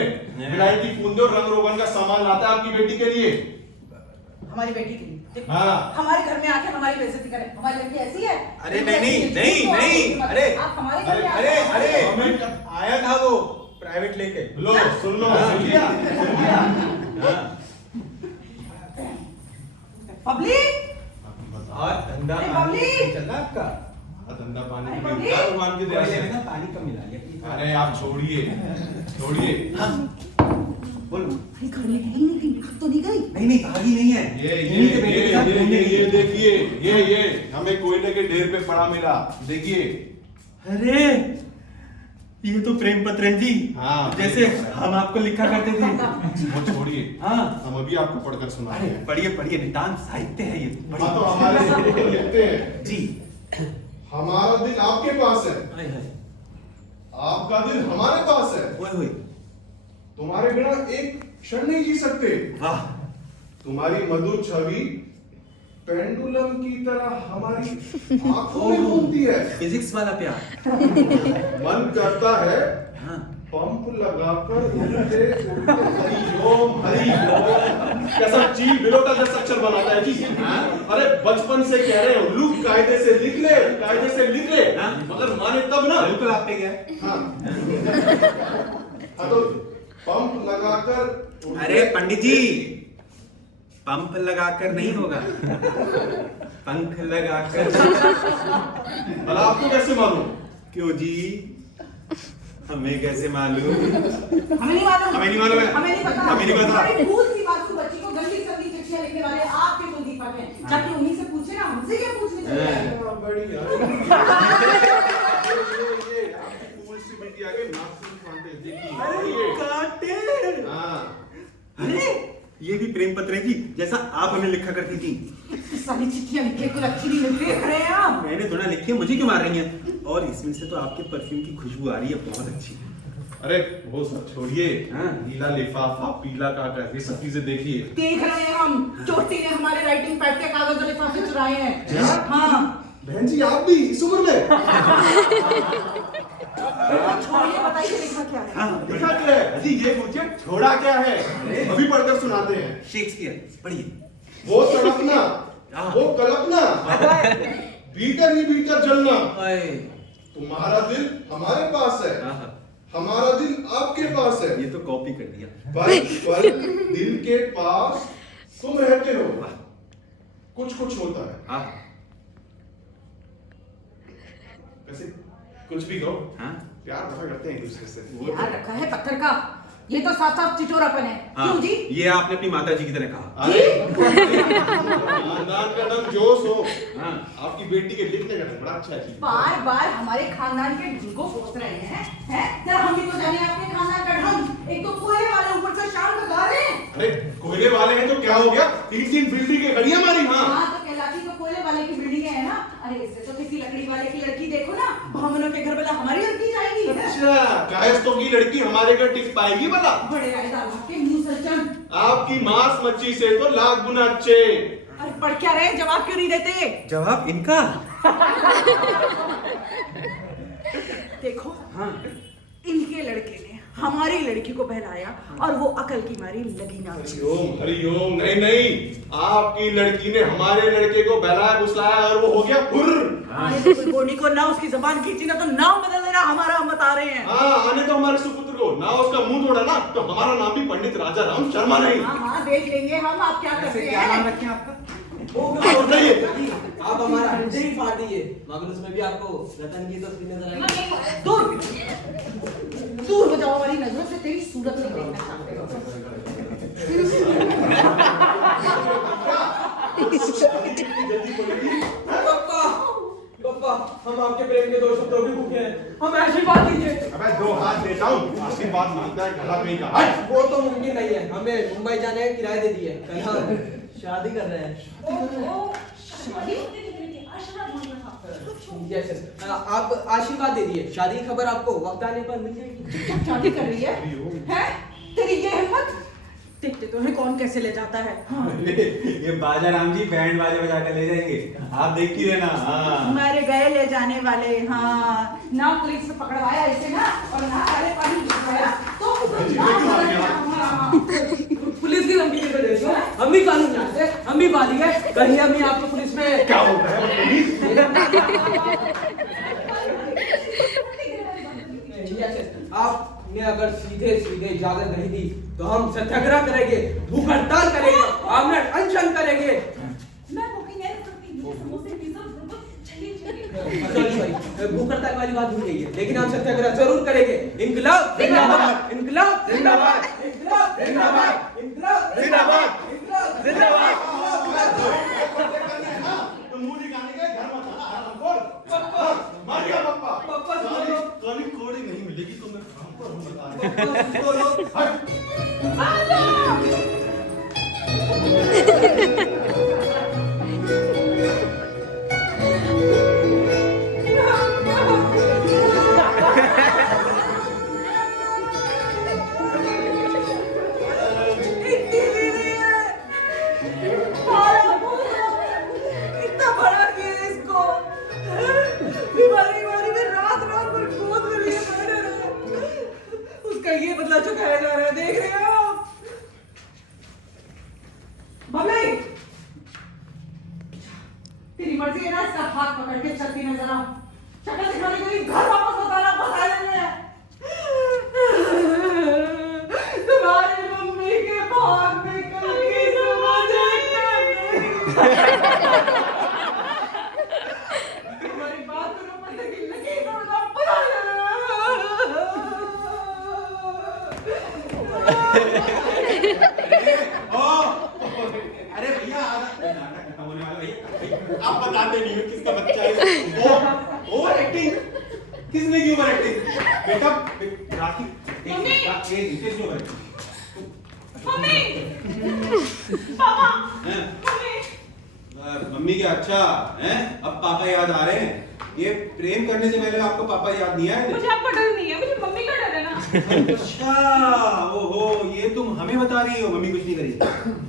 विलायती बूंदे और रंग रोगन का सामान लाता है आपकी बेटी के लिए। हमारी बेटी के लिए। हाँ। हमारे घर में आके हमारी बेइज्जती करें। हमारी लड़की ऐसी है? अरे नहीं, अरे आप हमारे घर में अरे आके- अरे हमें आया था वो प्राइवेट लेके। लो सुन लो, हाँ। सुन लिया? हाँ। पब्लिक, और धंधा अरे पानी बबली! चल रहा है आपका? हाँ, धंधा पानी अरे भी बबली! मिलता है भगवान की दया कोयले में से। ना पानी कम मिला लिया। अरे आप छोड़िए। बोलो। अरे घर में है ही नहीं, कहीं भाग तो नहीं गई? नहीं भागी नहीं है। इन्हीं के बेटे के साथ घूमने गई ये है। देखिए, ये हमें कोयले के ढेर पे पड़ा मिला, देखिए। अरे ये तो प्रेम पत्र है जी। हाँ। जैसे हम आपको लिखा करते थे। वो छोड़िए, हाँ। हम अभी आपको पढ़कर सुना अरे रहे हैं। पढ़िए पढ़िए, नितांत साहित्य है ये। हाँ तो हमारे सुपुत्र लिखते हैं, जी। हमारा दिल आपके पास है, हाय हाय। आपका दिल हमारे पास है, ओए होए। तुम्हारे बिना एक क्षण नहीं जी सकते। वाह। तुम्हारी मधुर छवि पेंडुलम की तरह हमारी आंखों में घूमती है। फिजिक्स वाला प्यार। मन करता है हाँ। पंप लगाकर उड़ते उड़ते हरिओम हरिओम। कैसा चील बिलोटा जैसा अक्षर बनाता है जी। अरे बचपन से कह रहे हो लुक कायदे से लिख ले, कायदे से लिख ले, मगर माने तब ना। बिल्कुल आप पे गया। हाँ। हाँ तो पंप लगाकर अरे पंडित जी, पंप लगाकर नहीं होगा, पंख लगाकर। अरे आपको कैसे मालूम? क्यों जी, हमें कैसे मालूम? हमें नहीं मालूम। हमें नहीं मालूम है। हमें नहीं पता। हमें नहीं पता। बड़ी भूल सी बात को बच्ची को गंदी संदी चिट्ठियां लिखने वाले आपके कुलदीपक हैं। जाके उन्हीं से पूछे ना, हमसे क्या पूछने चले गए? हाँ, बढ़िया। ये आपकी कूल सी बेटी आगे नाखून काटे, देखिए। काटे। हाँ। अरे ये भी प्रेम पत्र है जी, जैसा आप हमें लिखा करती थी। सारी चिट्ठियां लिखे कुछ अच्छी नहीं लग रहे हैं आप। मैंने थोड़ा लिखी है, मुझे क्यों मार रही हैं? और इसमें से तो आपके परफ्यूम की खुशबू आ रही है, बहुत अच्छी। अरे वो सब छोड़िए, हाँ। नीला लिफाफा, पीला कागज, ये सब चीजें देखिए। देख रहे हैं हम, चोटी ने हमारे राइटिंग पैड के कागज और लिफाफे चुराए हैं। क्या? हाँ। बहन जी आप भी इस उम्र में? छोड़िए, बताइए लिखा क्या है? हाँ, लिखा क्या है? जी ये पूछिए छोड़ा क्या है, अभी पढ़कर सुनाते हैं। शेक्सपियर पढ़िए। वो तड़पना, हाँ। वो कल्पना, भीतर ही भीतर जलना। ओए। तुम्हारा दिल हमारे पास है, हाँ, हमारा दिल आपके पास है, ये तो कॉपी कर दिया। पर दिल के पास तुम रहते हो। कुछ कुछ होता है, हाँ। वैसे कुछ भी कहो, हाँ? प्यार बहुत करते हैं एक दूसरे से। यार रखा है पत्थर का, ये तो साफ साफ चिचोरापन है। हाँ, क्यों जी? ये आपने अपनी माता जी की तरह कहा। अरे खानदान का दम जोश हो। हाँ। आपकी बेटी के लिखने का बड़ा अच्छा है। बार बार हमारे खानदान के ढंग को कोस रहे हैं? जरा हम भी तो जाने आपके खानदान का ढंग। एक तो कोयले वाले ऊपर से शाम को गा रहे हैं। अरे कोयले वाले हैं तो क्या हो गया? 3 बिल्डिंग के गड़ी हमारी। हाँ हाँ तो कहलाती तो कोयले वाले की बिल्डिंग है ना। अरे इससे तो किसी लकड़ी वाले की लड़की देखो ना, भावनों के घर वाला हमारी लड़की जाएगी। अच्छा, कायस्तों की लड़की हमारे घर टिक पाएगी भला? बड़े रायदार के मुंह सज्जन। आपकी मांस मच्छी से तो लाख गुना अच्छे। अरे पढ़ क्या रहे, जवाब क्यों नहीं देते? जवाब इनका। देखो हाँ। इनके लड़के ने हमारी लड़की को बहलाया और वो अकल की मारी लगी ना। हरिओम। नहीं नहीं, आपकी लड़की ने हमारे लड़के को बहलाया फुसलाया और वो हो गया हुर्र। आने तो कोई बोनी को ना उसकी जबान खींची ना तो नाम बदल देना हमारा, हम बता रहे हैं। हाँ, आने तो हमारे सुपुत्र को ना उसका मुंह तोड़ा ना तो हमारा नाम भी पंडित राजा राम शर्मा नहीं। हाँ देख लेंगे हम, आप क्या करते हैं? रखें आपका? नहीं। आप हमारा हृदय ही फाड़ दिए, मगर उसमें भी आपको रतन की तस्वीर नजर आई। दूर दूर हो जाओ, हमारी नजरों से तेरी सूरत नहीं देखना चाहते। पापा, पापा, हम आपके प्रेम के 2 शब्दों के भूखे हैं, हम आशीर्वाद दीजिए। अबे 2 हाथ देता हूँ, आशीर्वाद मांगता है, गला नहीं का। हट। वो तो मुमकिन नहीं है, हमें मुंबई जाने का किराया दे दिए, कल हम शादी कर रहे हैं। यस यस, आप आशीर्वाद दे दिए, शादी की खबर आपको वक्त आने पर मिल जाएगी। शादी कर रही है? हैं? तेरी ये हिम्मत? देखते तो है कौन कैसे ले जाता है। हाँ। ये बाजा राम जी बैंड बाजा बजा कर ले जाएंगे, आप देखती रहना। हाँ। हमारे गए ले जाने वाले। हाँ ना पुलिस से पकड़वाया इसे ना, और ना काले पानी भिजवाया तो पुलिस की धमकी देकर देखो, हम भी कानून जानते हैं, हम भी बालिग हैं, कहीं हम भी आपको पुलिस में क्या होता है? आपने अगर सीधे सीधे इजाजत नहीं दी तो हम सत्याग्रह करेंगे, भूख हड़ताल करेंगे, आमरण अनशन करेंगे। मैं बुकिंग है करती हूँ, समोसे पिज्जा बर्गर, चलिए सॉरी, भूख हड़ताल वाली बात भूल गई है, लेकिन हम सत्याग्रह जरूर करेंगे। इनकलाब जिंदाबाद, इनकलाब जिंदाबाद, इनकलाब जिंदाबाद, इनकलाब जिंदाबाद, इनकलाब जिंदाबाद। मुंह दिखाने के घर मत आना, हराम खोर। पप्पा मार गया पप्पा। पप्पा काली कोड़ी नहीं मिलेगी तुम्हें, हम पर हम बता रहे हैं। पप्पा बोलो। हट। इतना बड़ा केस इसको, बीमारी में रात रात भर गोद में लिए पड़े रहे। उसका ये बदला चुकाया जा रहा है, देख रहे हो आप? मम्मी तेरी मर्जी है ना, इसका हाथ पकड़ के चलती नजर आओ, शक्ल दिखाने के लिए घर वापस बता देंगे। तुम्हारी मम्मी के भाग में कल की सुबह तुम्हारी बात सुनो, पता कि लगी तो ना पता अरे भैया नाटक खत्म होने वाला भैया। आप बताते नहीं हो किसका बच्चा है। ओवर एक्टिंग किसने की ओवर एक्टिंग? बेटा राखी मम्मी! किसने ओवर एक्टिंग? मम्मी पापा हैं? मम्मी मम्मी के अच्छा हैं? अब पापा याद आ रहे हैं। ये प्रेम करने से पहले आपको पापा याद नहीं आए मुझे थे? आपका डर नहीं है, मुझे मम्मी का डर है ना। अच्छा ओहो, ये तुम हमें बता रही हो मम्मी कुछ नहीं करी?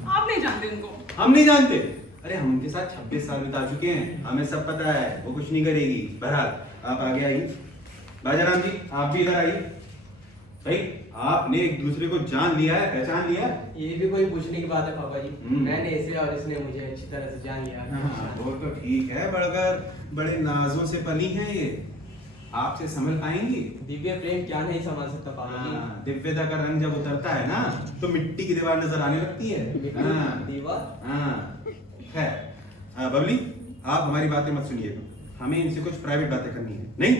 आप नहीं जानते उनको। हम नहीं जानते? अरे हम उनके साथ 26 साल बिता चुके हैं, हमें सब पता है, वो कुछ नहीं करेगी। बहरहाल आप आगे आइए। बाजाराम जी आप भी इधर आइए। भाई आपने एक दूसरे को जान लिया है, पहचान लिया है? ये भी कोई पूछने की बात है पापा जी, हम्म। मैंने इसे और इसने मुझे अच्छी तरह से जान लिया। हाँ, वो तो ठीक है, बड़कर बड़े नाजों से पली हैं ये, आपसे संभल पाएंगी? दिव्य प्रेम क्या नहीं संभाल सकता पापा जी। हाँ, दिव्यता का रंग जब उतरता है ना तो मिट्टी की दीवार नजर आने लगती है। हाँ, दीवार? हाँ, खैर बबली आप हमारी बातें मत सुनिए, हमें इनसे कुछ प्राइवेट बातें करनी है, नहीं?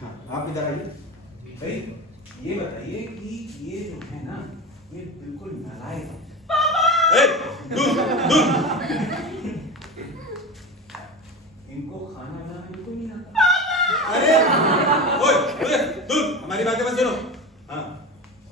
हाँ, आप इधर आइए। भाई ये बताइए कि ये जो है ना, ये बिल्कुल नालायक है। ए, दूर, दूर। इनको खाना बनाना बिल्कुल नहीं आता। अरे, ओए, ओए, दूर, हमारी बातें मत सुनो। हाँ,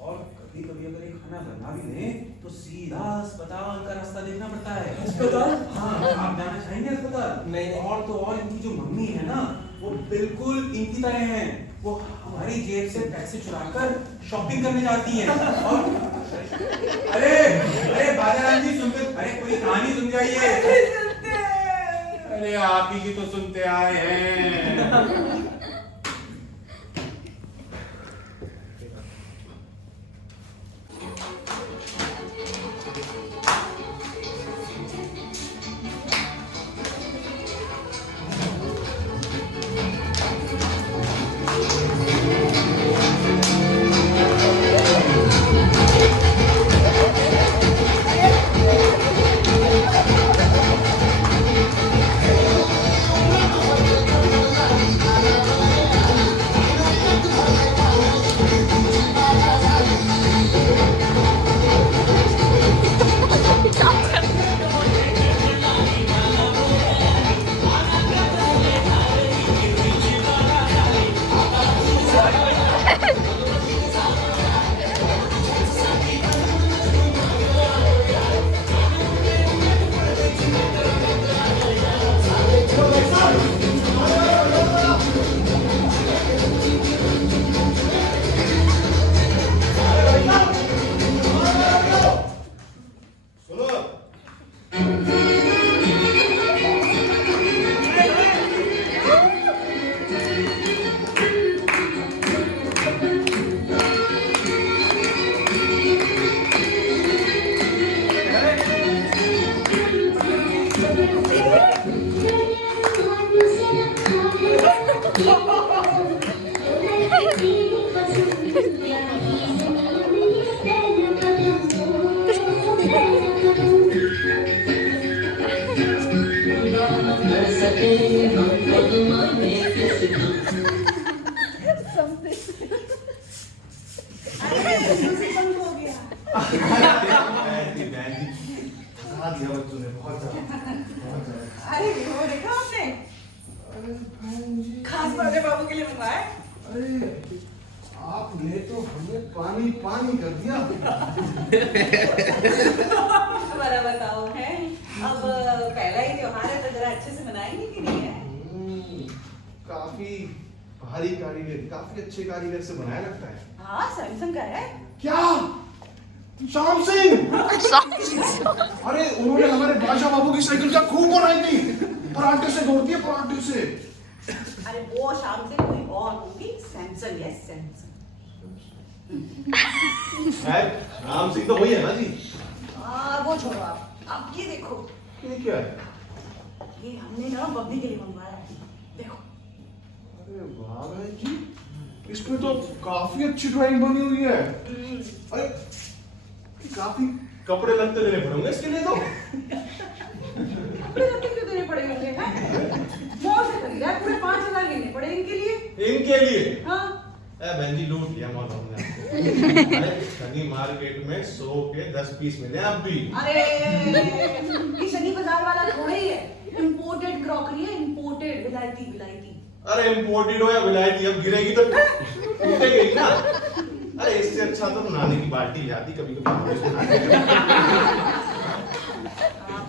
और कभी कभी अगर ये खाना बना भी ले तो सीधा अस्पताल का रास्ता देखना पड़ता है। अस्पताल? हाँ, आप जाना चाहेंगे अस्पताल? नहीं। और तो और इनकी जो मम्मी है ना, वो बिल्कुल इनकी तरह हैं। वो हमारी जेब से पैसे चुराकर शॉपिंग करने जाती हैं। और अरे अरे बाजाराम जी सुनते, अरे पूरी कहानी सुन जाइए। अरे आप ही की तो सुनते आए हैं। दिया बच्चों ने बहुत ज्यादा। अरे वो देखा आपने खास बड़े बाबू के लिए मंगवाया। अरे आपने तो हमें पानी पानी कर दिया। बड़ा बताओ है, अब पहला ही त्योहार है तो जरा अच्छे से मनाएंगे कि नहीं है? काफी भारी कारीगर, काफी अच्छे कारीगर से बनाया लगता है। हाँ सैमसंग का है। क्या श्याम सिंह? अरे उन्होंने हमारे बादशाह बाबू की साइकिल क्या खूब बनाई थी, पराठे से दौड़ती है, पराठे से। अरे वो शाम से कोई और होगी, सैमसंग है सैमसंग। श्याम सिंह तो वही है ना जी? हाँ वो छोड़ो आप ये देखो, ये क्या है? ये हमने ना बब्बी के लिए मंगवाया है, देखो। अरे वाह बहन जी, इसमें तो काफी अच्छी ड्राइंग बनी हुई है। अरे काफी कपड़े लगते देने पड़ेंगे इसके लिए तो। कपड़े लत्ते क्यों देने पड़ेंगे मुझे? मॉल से खरीदा है, पूरे 5,000 लेने पड़े इनके लिए। इनके लिए? हाँ बहन जी लूट लिया मॉल हमने आपको। अरे शनि मार्केट में 100 के 10 पीस मिले अब भी। अरे ये शनि बाजार वाला थोड़ा ही है, इंपोर्टेड क्रॉकरी है, इंपोर्टेड, विलायती विलायती। अरे इम्पोर्टेड हो या विलायती, अब गिरेगी तो टूटेगी ना। अरे इससे अच्छा तो नानी की बाल्टी ले आती कभी कभी। आप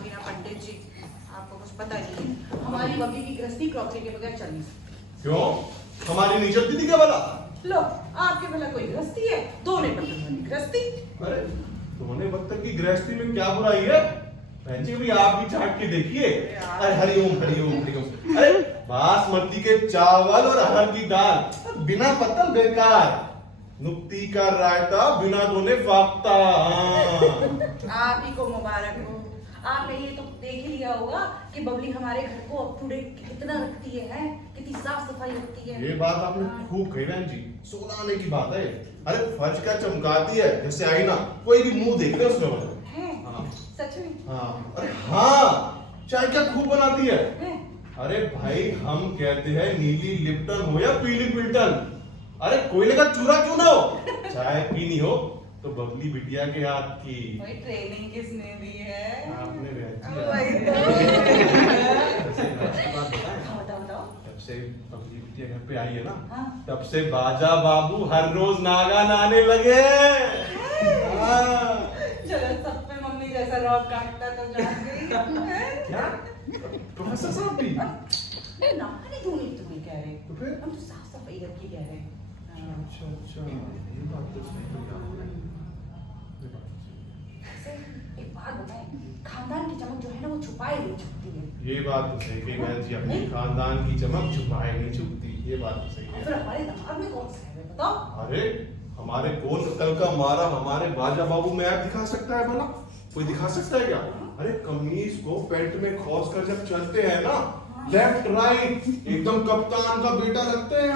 बिना पंडित जी, आपको कुछ पता नहीं है, हमारी बब्बी की गृहस्थी क्रॉकरी के बगैर चल नहीं सकती। क्यों? हमारी नीचे दीदी क्या बता? लो आपके भला कोई गृहस्थी है? दोने बर्तन वाली गृहस्थी। अरे दोने बत्तख की गृहस्थी में क्या बुराई है? बहन जी भी आप भी चाट के देखिए। अरे हरिओम हरिओम हरिओम। अरे बासमती के चावल और अरहर की दाल बिना पत्तल बेकार, नुक्ती का रायता बिना धोने फाकता। आप ही को मुबारक हो, आपने ये तो देख ही लिया होगा कि बबली हमारे घर को अप टू डेट कितना रखती है, कितनी साफ सफाई रखती है। ये बात आपने खूब कही बहन जी, 16 आने की बात है। अरे फर्श का चमकाती है जैसे आईना, कोई भी मुंह देख ले उसमें। है? हाँ सच में? हाँ। अरे हाँ, चाय क्या खूब बनाती है। है? अरे भाई हम कहते हैं नीली लिप्टन हो या पीली पिल्टन, अरे कोयले का चूरा क्यों ना हो, चाय पीनी हो तो बबली बिटिया के हाथ की। भाई ट्रेनिंग किसने दी है? आपने वही तो। बताओ। तब से बबली बिटिया घर पे आई है ना, हाँ। तब से बाजा बाबू हर रोज नागा नाने लगे। हाँ। चलो सब पे मम्मी जैसा रॉब काटता तो जान गई। क्या प्रोफेसर साहब भी? नहाने धोने की तो नहीं कह रहे, तो फिर? हम तो साफ सफाई घर की कह रहे हैं। अच्छा ये बात तो सही है। वैसे एक बात बताएं, खानदान की चमक जो है ना वो छुपाए हुए छुपती है। ये बात तो सही कही बहन जी, अपने खानदान की चमक छुपाए नहीं छुपती, ये बात तो सही और है। फिर हमारे दिमाग में कौन सा है बताओ? अरे हमारे कौन कल का मारा हमारे बाजा बाबू में ऐप दिखा सकता है भला? कोई दिखा सकता है क्या? अरे कमीज को पैंट में खोस कर जब चलते हैं ना, लेफ्ट राइट एकदम कप्तान का बेटा लगते हैं।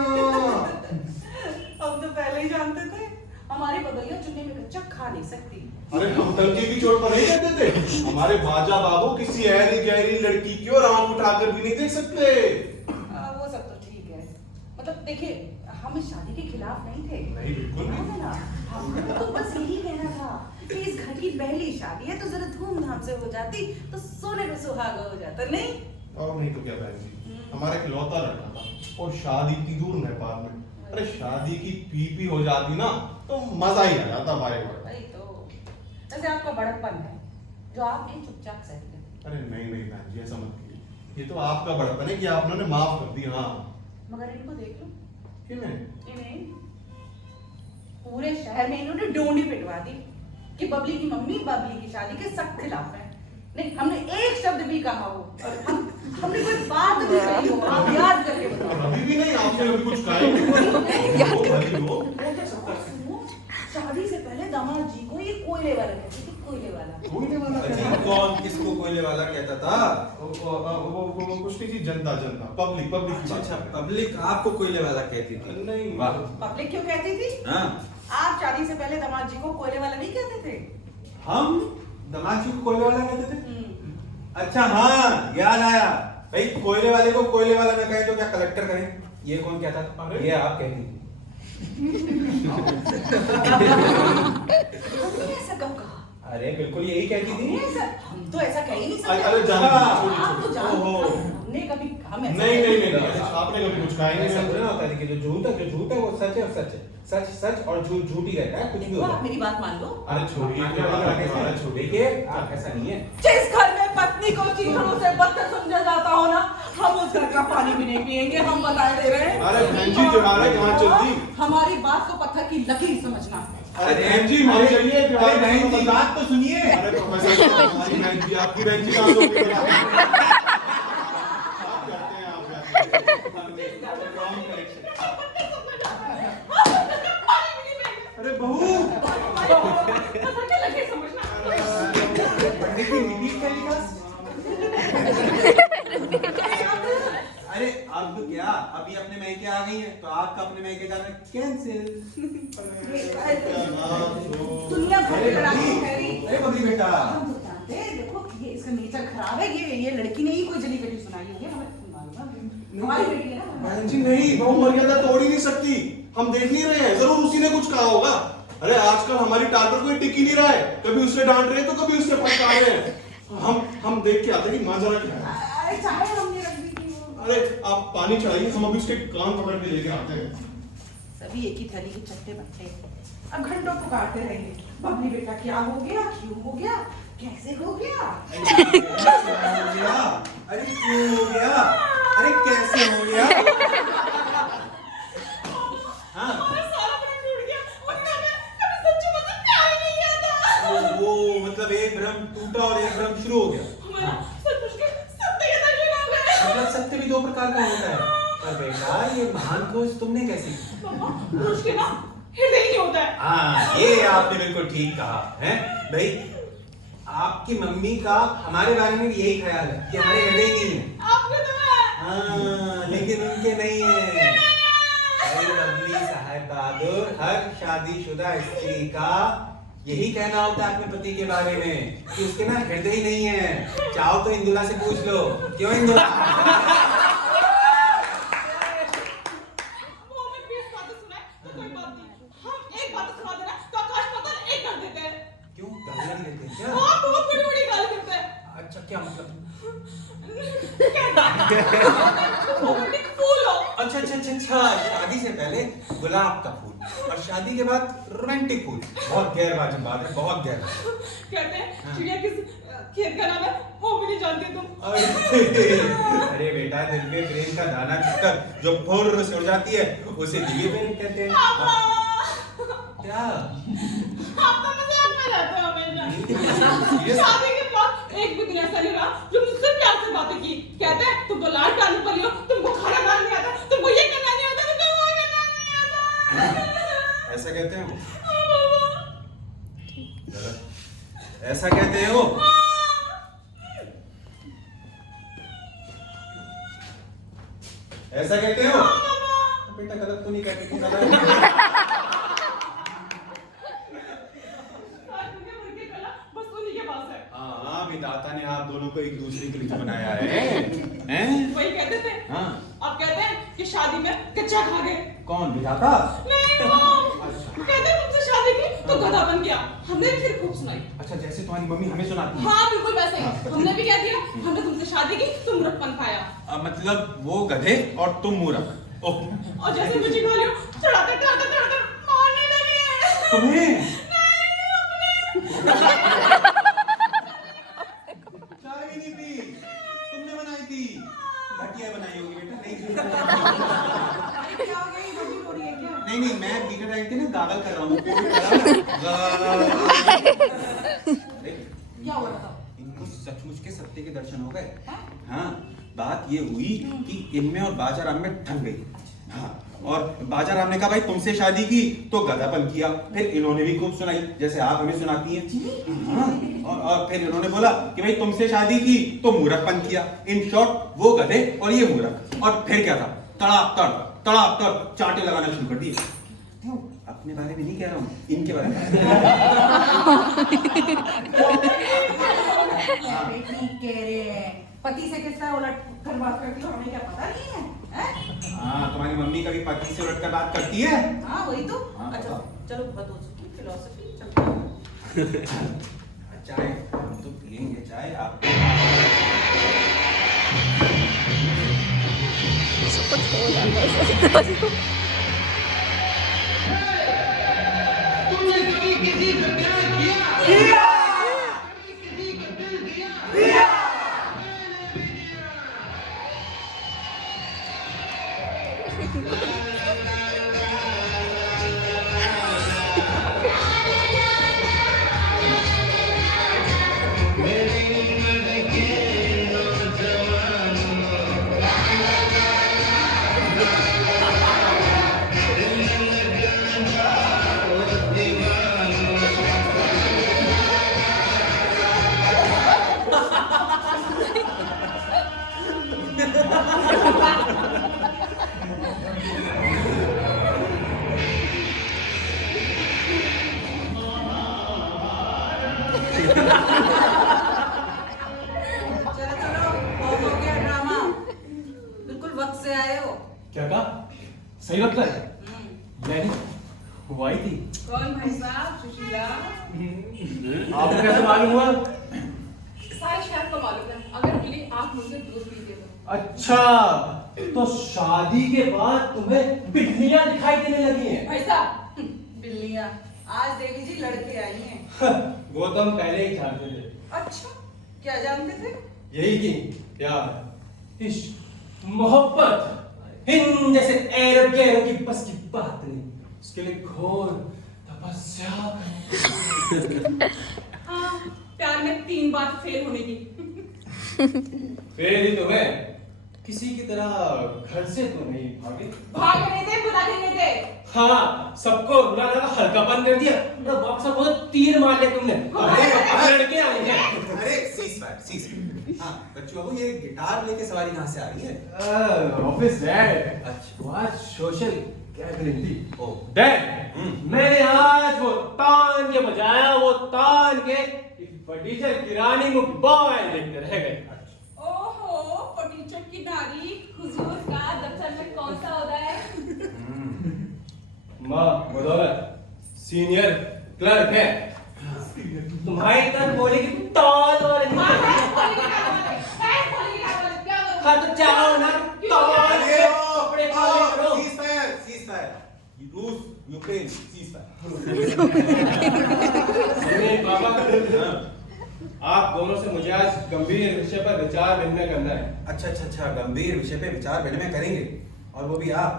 हम तो पहले ही जानते थे हमारी बबलियां चुन्नी में कच्चा खा नहीं सकती। अरे हम तलके की चोट पर नहीं कहते थे, हमारे बाजा बाबू किसी ऐरी गहरी लड़की की और आंख उठाकर भी नहीं देख सकते। वो सब तो ठीक है, मतलब देखिए हम इस शादी के खिलाफ नहीं थे। नहीं बिल्कुल नहीं। ना हमने तो बस यही कहना था कि इस घर की पहली शादी है तो जरा धूमधाम से हो जाती तो सोने पे सुहागा हो जाता, नहीं? और नहीं तो क्या बहन जी, हमारा इकलौता लड़का था और शादी इतनी दूर नेपाल में, अरे शादी की पी हो जाती ना तो मजा ही आ जाता भाई। वही तो, जैसे आपका बड़प्पन है जो आप नहीं चुपचाप सहते। अरे नहीं बहन जी ऐसा मत कीजिए, ये तो आपका बड़प्पन है कि आपने माफ कर दी। हाँ मगर इनको देख लो, इन्हें पूरे शहर में इन्होंने डोंडी पिटवा दी कि बबली की मम्मी बबली की शादी के सख्त खिलाफ है। नहीं हमने एक शब्द भी कहा हो, हमने कोई बात भी कही हो, आप याद करके बताओ। अभी भी नहीं, आपने अभी कुछ कहा ही नहीं। वो सुनो, शादी से पहले दामाद जी को ये कोयले वाला कहते थे, कोयले वाला। अजी कौन किसको कोयले वाला कहता था? वो कुछ नहीं थी, जनता पब्लिक अच्छा पब्लिक आपको कोयले वाला कहती थी? नहीं। वाह। पब्लिक क्यों कहती थी? हाँ आप शादी से पहले दामाद जी को कोयले वाला नहीं कहते थे? हम दामाद जी को कोयले वाला कहते थे? अच्छा हाँ याद आया, भाई कोयले वाले को कोयले वाला न कहे तो क्या कलेक्टर करें? ये कौन कहता था? ये आप कहती थी। हमने ऐसा कब कहा? अरे बिल्कुल यही कहती थी। हम तो ऐसा कह ही नहीं सकते। अरे जान आप तो जानते ओहो। हो, हमने कभी हम ऐसा नहीं आपने कभी कुछ कहा ही ऐसा नहीं। थोड़ा होता है कि जो झूठ है वो सच है और सच है, सच और झूठ झूठ ही रहता है, कुछ भी देखो, होता आप है। मेरी बात मान लो। अरे छोड़िए देखिए आप ऐसा नहीं है। जिस घर में पत्नी को चीथड़ों से बदतर समझा जाता हो ना, हम उस घर का पानी भी नहीं पिएंगे, हम बताए दे रहे हैं। अरे बहन जी त्योहार है, कहाँ चलती? हमारी बात को पत्थर की लकीर समझना। अरे बहन जी मान चलिए, अरे बहन जी बात तो सुनिए। अरे प्रोफेसर साहब, हमारी बहन जी आपकी बहन जी कहाँ से होगी? आप करते हैं, आप अरे बहू पत्थर की लकीर समझना। पंडित की नीति टेलीकास्ट। अरे अब क्या, अभी अपने मैके आ गई है तो आपका अपने मैके जाना कैंसिल। दुनिया भर की लड़ाई है। अरे बबली बेटा, हम तो जानते हैं, देखो ये इसका नेचर खराब है, ये लड़की ने ही कोई जली बेटी सुनाई होगी, हमें मालूम है, हमारी बेटी है ना। बहन जी नहीं, बहु मर्यादा तोड़ ही नहीं सकती, हम देख नहीं रहे हैं, जरूर उसी ने कुछ कहा होगा। अरे आजकल हमारी टाल पर कोई टिक ही नहीं रहा है, कभी उससे डांट रहे हैं तो कभी उससे फटकार रहे हैं। हम देख के आते हैं कि माजरा क्या है। अरे चाहे हमने रख दी थी वो। अरे आप पानी चढ़ाइए, हम अभी उसके कान पकड़ के लेके आते हैं। सभी एक ही थैली के चट्टे बट्टे, अब घंटों पुकारते रहेंगे, बबली बेटा क्या हो गया, क्यों हो गया, कैसे हो गया। हो गया? अरे क्यों हो गया? अरे कैसे हो गया? हाँ सारा भ्रम टूट गया। वरना मैं कभी सच्ची मतलब प्यार ही नहीं किया था। वो मतलब एक भ्रम टूटा और एक भ्रम शुरू हो गया। हमारा सचमुच के सत्य के दर्शन हो गए। मतलब सत्य भी दो प्रकार का होता है। पर बेटा ये महान खोज तुमने कैसे की? पापा, पुरुष के ना हृदय ही नहीं होता है। हाँ ये आपने बिल्कुल ठीक कहा है भाई। आपकी मम्मी का हमारे बारे में भी यही ख्याल है कि हमारे हृदय नहीं है। आपके तो है। हाँ लेकिन उनके नहीं है। अरे बबली साहब बहादुर, हर शादीशुदा स्त्री का यही कहना होता है अपने पति के बारे में कि उसके ना हृदय ही नहीं है। चाहो तो इंदुला से पूछ लो। क्यों इंदुला? वो हमें 20 बातें सुनाए तो कोई बात नहीं, हम एक बात सुना देना तो आकाश पाताल एक कर देते हैं। क्यों गालियां नहीं देते क्या? हाँ, बहुत बड़ी बड़ी गाली देते हैं। अच्छा क्या मतलब? रोमांटिक फूल हो। अच्छा अच्छा अच्छा अच्छा, शादी से पहले गुलाब का फूल और शादी के बाद रोमांटिक फूल। बहुत गैर वाजिब बात है, बहुत गैर। कहते हैं चिड़िया किस खेत का नाम है वो भी नहीं जानते तुम। अरे बेटा, दिल में प्रेम का दाना चुभकर जो फुर्र से उड़ जाती है उसे दिव्य प्रेम कहते हैं। क्या? आप तो मजाक में रहते हो हमेशा। शादी के बाद एक भी दिन ऐसा नहीं रहा जो मुझसे प्यार से बातें की। कहते हैं तुमको लाड़ प्यार पर लियो, तुमको खाना बनाना नहीं आता, तुमको ये करना नहीं आता, तुमको वो करना नहीं आता। ऐसा कहते हैं? ऐसा कहते हो? ऐसा कहते हो? बेटा गलत तो नहीं कहते तुम। बस उन्हीं के पास है। हाँ, विधाता ने आप दोनों को एक दूसरे के लिए बनाया है। हैं? वही कहते थे। हाँ। अब कहते हैं कि शादी में कच्चा खा गए। कौन विधाता? नहीं वो। कहते हैं तुमसे शादी की तो गधा बन गया। हमने भी फिर खूब सुनाई। अच्छा, जैसे तुम्हारी मम्मी हमें सुनाती है। हाँ बिल्कुल वैसे ही। हमने भी कह दिया हमने तुमसे शादी की तुम मूर्खपन खाया। मतलब वो गधे और तुम मूर्ख। ओह, और जैसे मुझे खा लियो चढ़ाकर मारने लगे। तुम्हें? चाय भी नहीं पी, तुमने बनाई थी। घटिया बनाई होगी बेटा, नहीं पी। अरे क्या हो गया, ये बबली रो रही है क्या? नहीं नहीं, मैं वीडियो टाइम के ना गागल कर रहा हूँ। क्या हुआ बताओ? इनको सचमुच के सत्य के दर्शन हो गए। हाँ, बात ये हुई कि इनमें और बाजाराम में ठन गई। हाँ, और बाजाराम ने कहा भाई तुमसे शादी की तो गधापन किया। फिर इन्होंने भी खूब सुनाई जैसे आप हमें सुनाती हैं। हाँ, और फिर इन्होंने बोला कि भाई तुमसे शादी की तो मूर्खपन किया। इन शॉर्ट वो गधे और ये मूर्ख। और फिर क्या था? तड़ाक तड़ चांटे लगाना शुरू कर दिए। अपने बारे में नहीं कह रहा हूँ, इनके बारे में। ठीक कह रहे हैं। पति से किस तरह उलट कर बात करती हो हमें क्या पता नहीं है, हैं? हाँ, तुम्हारी मम्मी कभी पति से उलट कर बात करती है? हाँ वही तो। हाँ, अच्छा बताओ। चलो बहुत हो चुकी फिलोसफी, चलते हैं। चाय हम तो पियेंगे चाय। आप चलो बहुत हो गया ड्रामा। बिल्कुल वक्त से आए हो। क्या कहा? सही वक्त है। मैंने वो आई थी। कौन भाई साहब? सुशीला। आपको कैसे मालूम हुआ? सारे शहर को मालूम है अगर बिल्ली आप मुझसे दूध पीते तो। अच्छा, तो शादी के बाद तुम्हें बिल्लियां दिखाई देने लगी हैं? भाई साहब बिल्लियाँ आज देवी जी लड़के आई हैं। वो तो हम पहले ही जानते थे। अच्छा क्या जानते थे? यही कि प्यार, इश्क, मोहब्बत इन जैसे अरब गैरों की बस की बात नहीं। उसके लिए घोर तपस्या। हाँ, प्यार में 3 बार फेल होने की। फिर ही तुम्हें किसी की तरह घर से तो नहीं भागे? भागने दे, बुलाने नहीं दे। हाँ, सबको रुलाना का हल्कापन कर दिया। और बॉक्सर बहुत तीर मार लिया तुमने। अब लड़के आए हैं। अरे सीज। हाँ, बच्चों बाबू ये गिटार लेके सवारी कहाँ से आ रही है? Office dad. अच्छा। आज सोशल क्या फीलिंग थी? ओ डैड, मैंने आज वो तान के बजाया, वो तान के फटीचर किरानी मोबाइल देखते रह गए। ओहो, फटीचर की नारी हुजूर का दफ्तर में कौन सा ओहदा है? माँ बदौलत सीनियर क्लर्क है। तुम्हारी तरह बोले कि ताल और माँ है खोली की क्या बात है? है खोली की क्या बात है? क्या करूं? हाँ तो चाहो ना ताल के कपड़े काले करो। रूस यूक्रेन मम्मी पापा, आप दोनों से मुझे आज गंभीर विषय पर विचार विनिमय करना है। अच्छा, गंभीर विषय पे विचार विनिमय करेंगे, और वो भी आप।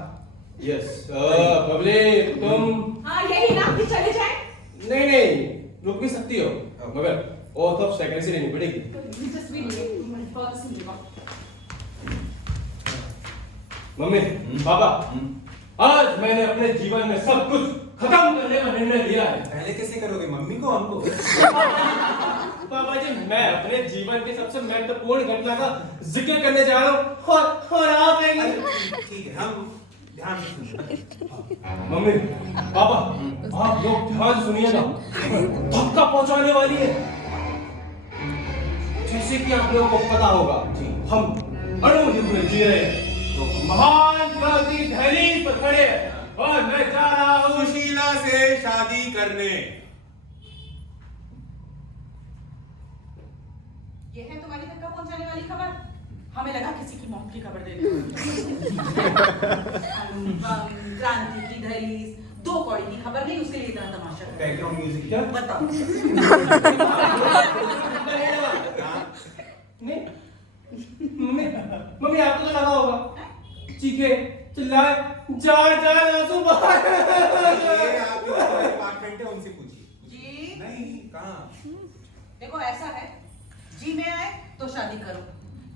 यस बबली, तुम हाँ यही ना कि चले जाए? नहीं रुक भी सकती हो, मगर ओथ ऑफ सेक्रेसी लेनी पड़ेगी। Just be late. मैं बहुत सुनूंगा। मम्मी पापा, आज मैंने अपने जीवन में सब कुछ खत्म करने का निर्णय लिया है। पहले कैसे करोगे, मम्मी को हमको? पापा जी, मैं अपने जीवन की सबसे महत्वपूर्ण घटना का जिक्र करने जा रहा हूँ, और आप ठीक है, हम ध्यान से सुनिए। मम्मी पापा, आप लोग ध्यान से सुनिए ना, धक्का पहुंचाने वाली है। जैसे कि आप लोगों को पता होगा, हम अणुयुग में जी रहे हैं, तो महान क्रांति दहलीज पर खड़े हैं, और मैं जा रहा हूँ सुशीला से शादी करने। ये है तुम्हारी धक्का पहुंचाने वाली खबर? हमें लगा किसी की मौत की खबर दे रही क्रांति की दहलीज, 2 कौड़ी की खबर नहीं, उसके लिए इतना तमाशा कर। बैकग्राउंड म्यूजिक क्या? बताओ। नहीं मम्मी, मम्मी आपको तो लगा होगा, चीखे चिल्लाए जार आंसू बहाए। ये आपके डिपार्टमेंट है, उनसे पूछिए। जी नहीं, कहाँ? देखो ऐसा है, जी में आए तो शादी करो,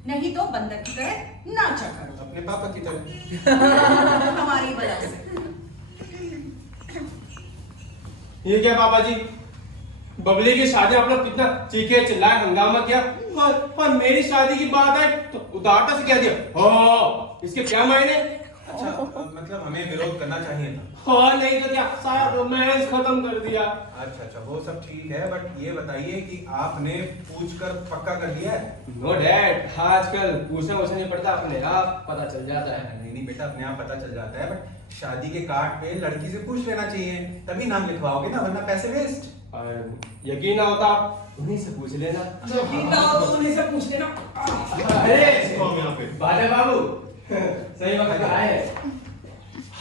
नहीं तो बंदर की तरह नाचा करो। अपने पापा की तरह। हमारी वजह से। ये क्या पापा जी, बबली की शादी आप लोग कितना चीखे चिल्लाए हंगामा किया, और मेरी शादी की बात है तो उदारता से कह दिया। हाँ, इसके क्या मायने? अच्छा, मतलब हमें विरोध करना चाहिए था। हाँ नहीं तो क्या, सारा रोमांस खत्म कर दिया। अच्छा, वो सब ठीक है, बट ये बताइए कि आपने पूछकर पक्का कर दिया है? नो डैड, आजकल पूछना नहीं पड़ता, अपने आप पता चल जाता है। नहीं बेटा, अपने आप पता चल जाता है, बट शादी के कार्ड पे लड़की से पूछ लेना चाहिए, तभी नाम लिखवाओगे ना, वरना पैसे वेस्ट। और यकीन ना होता आप उन्हीं से पूछ लेना। यकीन ना हो तो उन्हीं से पूछ लेना। अरे यहाँ पे बाजा बाबू, सही वक्त पे आए हैं।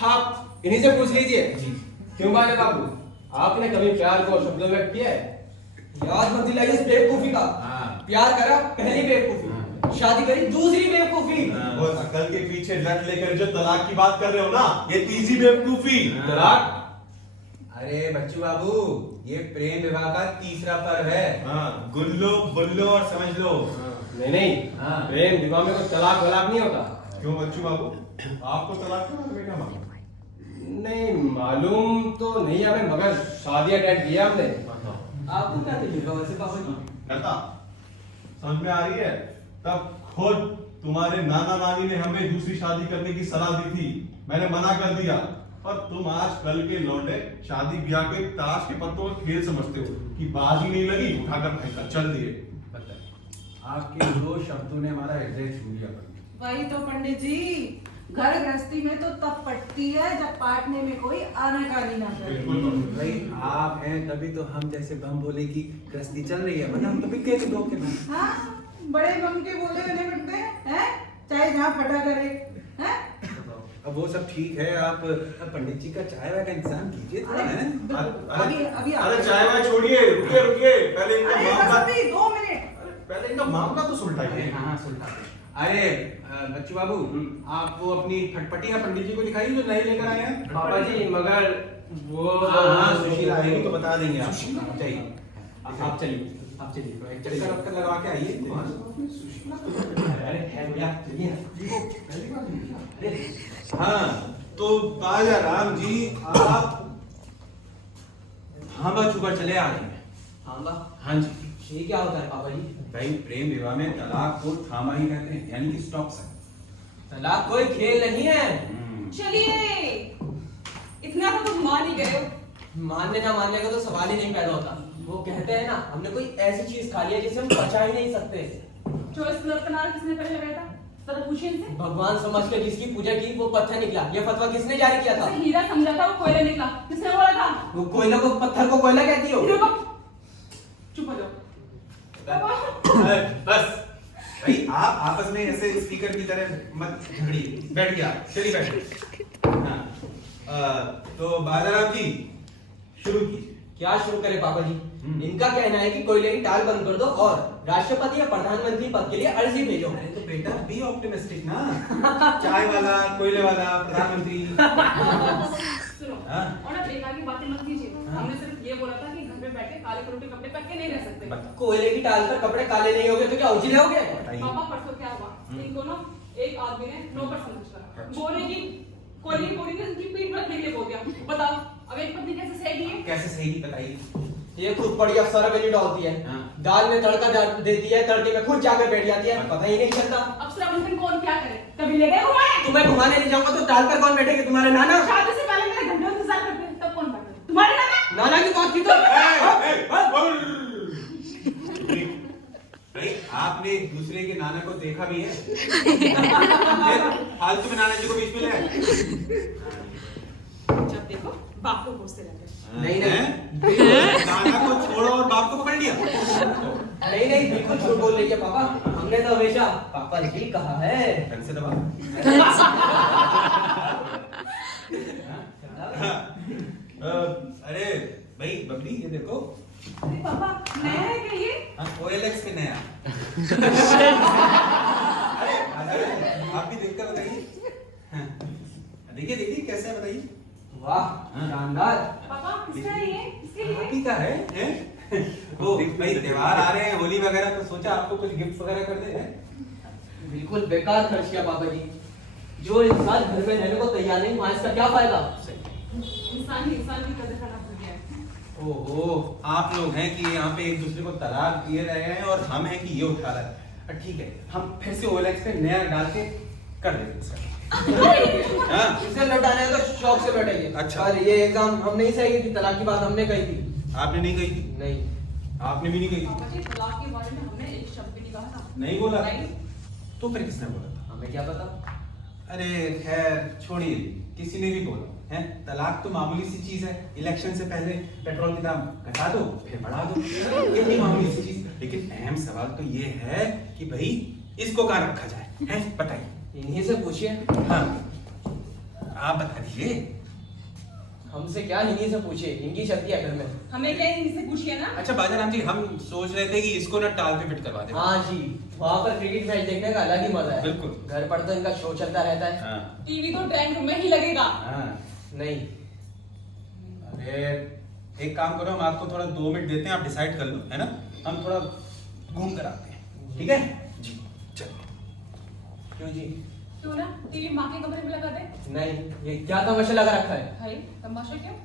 आप इन्हीं से पूछ लीजिए। क्यों बाजा बाबू, आपने कभी प्यार को शब्दों में किया है? याद मत दिलाइए इस बेवकूफी का। प्यार करा पहली बेवकूफी, शादी करी दूसरी बेवकूफी। वो अकल के पीछे लट लेकर जो तलाक की बात कर रहे हो ना, ये तीसरी बेवकूफी। तलाक? अरे बच्चू बाबू, ये प्रेम विवाह का तीसरा पर्व है। हाँ। गुल्लो बुल्लो और समझ लो। नहीं हाँ। प्रेम विवाह में कोई तलाक वलाक नहीं होता। क्यों बच्चू बाबू, आपको तलाक के बारे में क्या मालूम? नहीं मालूम तो नहीं हमें, मगर शादी अटेंड किया हमने। आपको क्या तजुर्बा वैसे पापा जी? लता, समझ में आ रही है? तब खुद तुम्हारे नाना नानी ने हमें दूसरी शादी करने की सलाह दी थी, मैंने मना कर दिया, और तुम आज कल के लौटे शादी ब्याह को एक ताश के पत्तों का खेल समझते हो कि बाजी नहीं लगी, उठाकर फेंका, चल दिए। आपके 2 शब्दों ने हमारा हृदय छू लिया। वही तो पंडित जी, घर गृहस्थी में तो तब पटती है जब पाटने में कोई आनाकानी ना करे। बिल्कुल भाई आप हैं तभी तो हम जैसे बम भोले की गृहस्थी चल रही है, वरना हम तो बिके दो के बम। हाँ, बड़े बम के बोले बने पड़ते हैं, चाहे जहाँ फटा करे, हैं? अब वो सब ठीक है, आप पंडित जी का चाय वाय का इंतजाम कीजिए थोड़ा, अरे, हैं? अभी अरे चाय वाय छोड़िए, रुकिए, पहले इनका अरे बस मामला, अभी 2 मिनट। पहले इनका मामला तो सुलझाइए। हाँ सुल्तान। अरे बच्चू बाबू, आप वो अपनी फटपटियां पंडित जी को दिखाइए जो नई लेकर आए हैं। पापा जी मगर वो हाँ, सुशीला आएगी तो बता देंगे आप। चाहिए आप चलिए, आप चलिए। एक चक्कर वक्कर लगा के आइए। अरे है भैया, चलिए ना। हाँ तो राजा राम जी, आप थांबा छुपा चले आ रहे हैं। थांबा? हाँ जी। ये क्या होता है पापा जी? भाई प्रेम विवाह में तलाक को थामा ही कहते हैं, यानी कि स्टॉप से। तलाक कोई खेल नहीं है। चलिए इतना तो तुम मान ही गए हो। मानने ना मानने का तो सवाल ही नहीं पैदा होता। वो कहते हैं ना, हमने कोई ऐसी चीज खा लिया जिसे हम पचा ही नहीं सकते। जो इस नर का नाम किसने पहले लगाया था? जरा पूछिए इनसे। भगवान समझ के जिसकी पूजा की वो पत्थर निकला। ये फतवा किसने जारी किया था? जिसे हीरा समझा था वो कोयला निकला। किसने बोला था? वो कोयला को पत्थर को कोयला कहती हो? हीरो को चुप हो जाओ। बस भाई, आप आपस में ऐसे स्पीकर की तरह मत झगड़िए। बैठ गया, चलिए बैठ। हाँ, तो बाजाराम जी शुरू कीजिए। क्या शुरू करे पापा जी? इनका कहना है कि कोयले की टाल बंद कर दो और राष्ट्रपति या प्रधानमंत्री पद के लिए अर्जी भेजो। अरे तो बेटा बी ऑप्टिमिस्टिक ना। चाय वाला, कोयले वाला, प्रधानमंत्री। सुनो, हाँ। और ना बेकार की बातें मत कीजिए। हमने सिर्फ ये बोला था कि घर पे बैठे काले करोटे कपड़े पहन के नहीं रह सकते। कोयले की टाल पर कपड़े काले नहीं होगे तो क्या उजले होगे? पापा परसों क्या हुआ? इनको ना एक आदमी ने नौकर समझकर बोले कि कोयले की बोरी ने उनकी पीठ पर रखने के लिए बोल दिया। बताओ अब एक पत्नी कैसे सहेगी है? कैसे सही बताइए। ये खुद पड़ी अफसरा बनी डालती है। हाँ। दाल में तड़का देती है, तड़के में खुद जाकर बैठ जाती है, पता ही नहीं चलता। अफसरा बनकर कौन क्या करे? कभी ले गए घुमाने? तुम्हें घुमाने नहीं जाऊंगा तो टाल पर कौन बैठेगा? तुम्हारे नाना? शादी से पहले मेरे घंटों इंतजार करते हैं, तब कौन बैठे? तुम्हारे नाना? नाना की बात की तो भाई आपने एक दूसरे के नाना को देखा भी है? फालतू में नाना जी को बीच में ले। जब देखो बाप को कोसते रहते हैं। नहीं। नाना को छोड़ो और बाप को पकड़ लिया। नहीं बिल्कुल झूठ बोल रही है पापा। हमने तो हमेशा पापा जी कहा है। ढंग से दबा। अरे भाई बबली ये देखो। अरे पापा नया है क्या ये? OLX पे नया। अरे आप भी देखकर बताइए। देखिए देखिए कैसा है बताइए। वाह शानदार। पापा किसका है ये? किसके लिए? आप ही का है, हैं? वो भाई त्योहार आ रहे हैं होली वगैरह, तो सोचा आपको कुछ गिफ्ट वगैरह कर दे। बिल्कुल बेकार खर्च किया पापा जी। जो इंसान घर में रहने को तैयार नहीं, वहाँ इसका क्या फायदा? इंसान की कदर करना भूल गया है। ओहो, आप लोग हैं कि यहाँ पे एक दूसरे को तलाक दिए रहे हैं और हम हैं कि ये उठा रहा है। ठीक है, हम फिर से OLX पे नया डाल के कर देते हैं सर। हाँ? इसे लौटाने है तो शौक से लौटाइए। अच्छा। और ये एग्जाम हम नहीं सही थी, तलाक की बात हमने कही थी। आपने नहीं कही थी? नहीं। आपने भी नहीं कही पापा थी? जी तलाक के बारे में हमने एक शब्द भी नहीं कहा था। नहीं बोला? नहीं। तो फिर किसने बोला था? हमें क्या पता? अरे खैर छोड़िए, किसी ने भी बोला है। तलाक तो मामूली सी चीज है। इलेक्शन से पहले पेट्रोल के दाम घटा दो फिर बढ़ा दो, कितनी मामूली सी चीज। लेकिन अहम सवाल तो ये है कि भाई इसको कहाँ रखा जाए, हैं? बताइए। इन्हीं से पूछिए। हाँ, आप बता दीजिए। हमसे क्या, इन्हीं से पूछिए। इनकी शक्ति है घर में। हमें क्या इनसे पूछिए ना? अच्छा बाजाराम जी, हम सोच रहे थे कि इसको ना टाल पे फिट करवा दें। हाँ जी, वहाँ पर क्रिकेट मैच देखने का अलग ही मजा है। बिल्कुल। घर पर तो इनका शो चलता रहता है। हाँ। टीवी तो ड्राइंग रूम में ही लगेगा। हाँ। नहीं। अरे एक काम करो, हम आपको थोड़ा 2 मिनट देते हैं, आप डिसाइड कर लो, है ना? हम थोड़ा घूम कर आते हैं, ठीक है जी? चलो। क्यों जी? क्यों ना टीवी माँ के कमरे में लगा दे? नहीं, ये क्या तमाशा लगा रखा है? भाई तमाशा क्यों?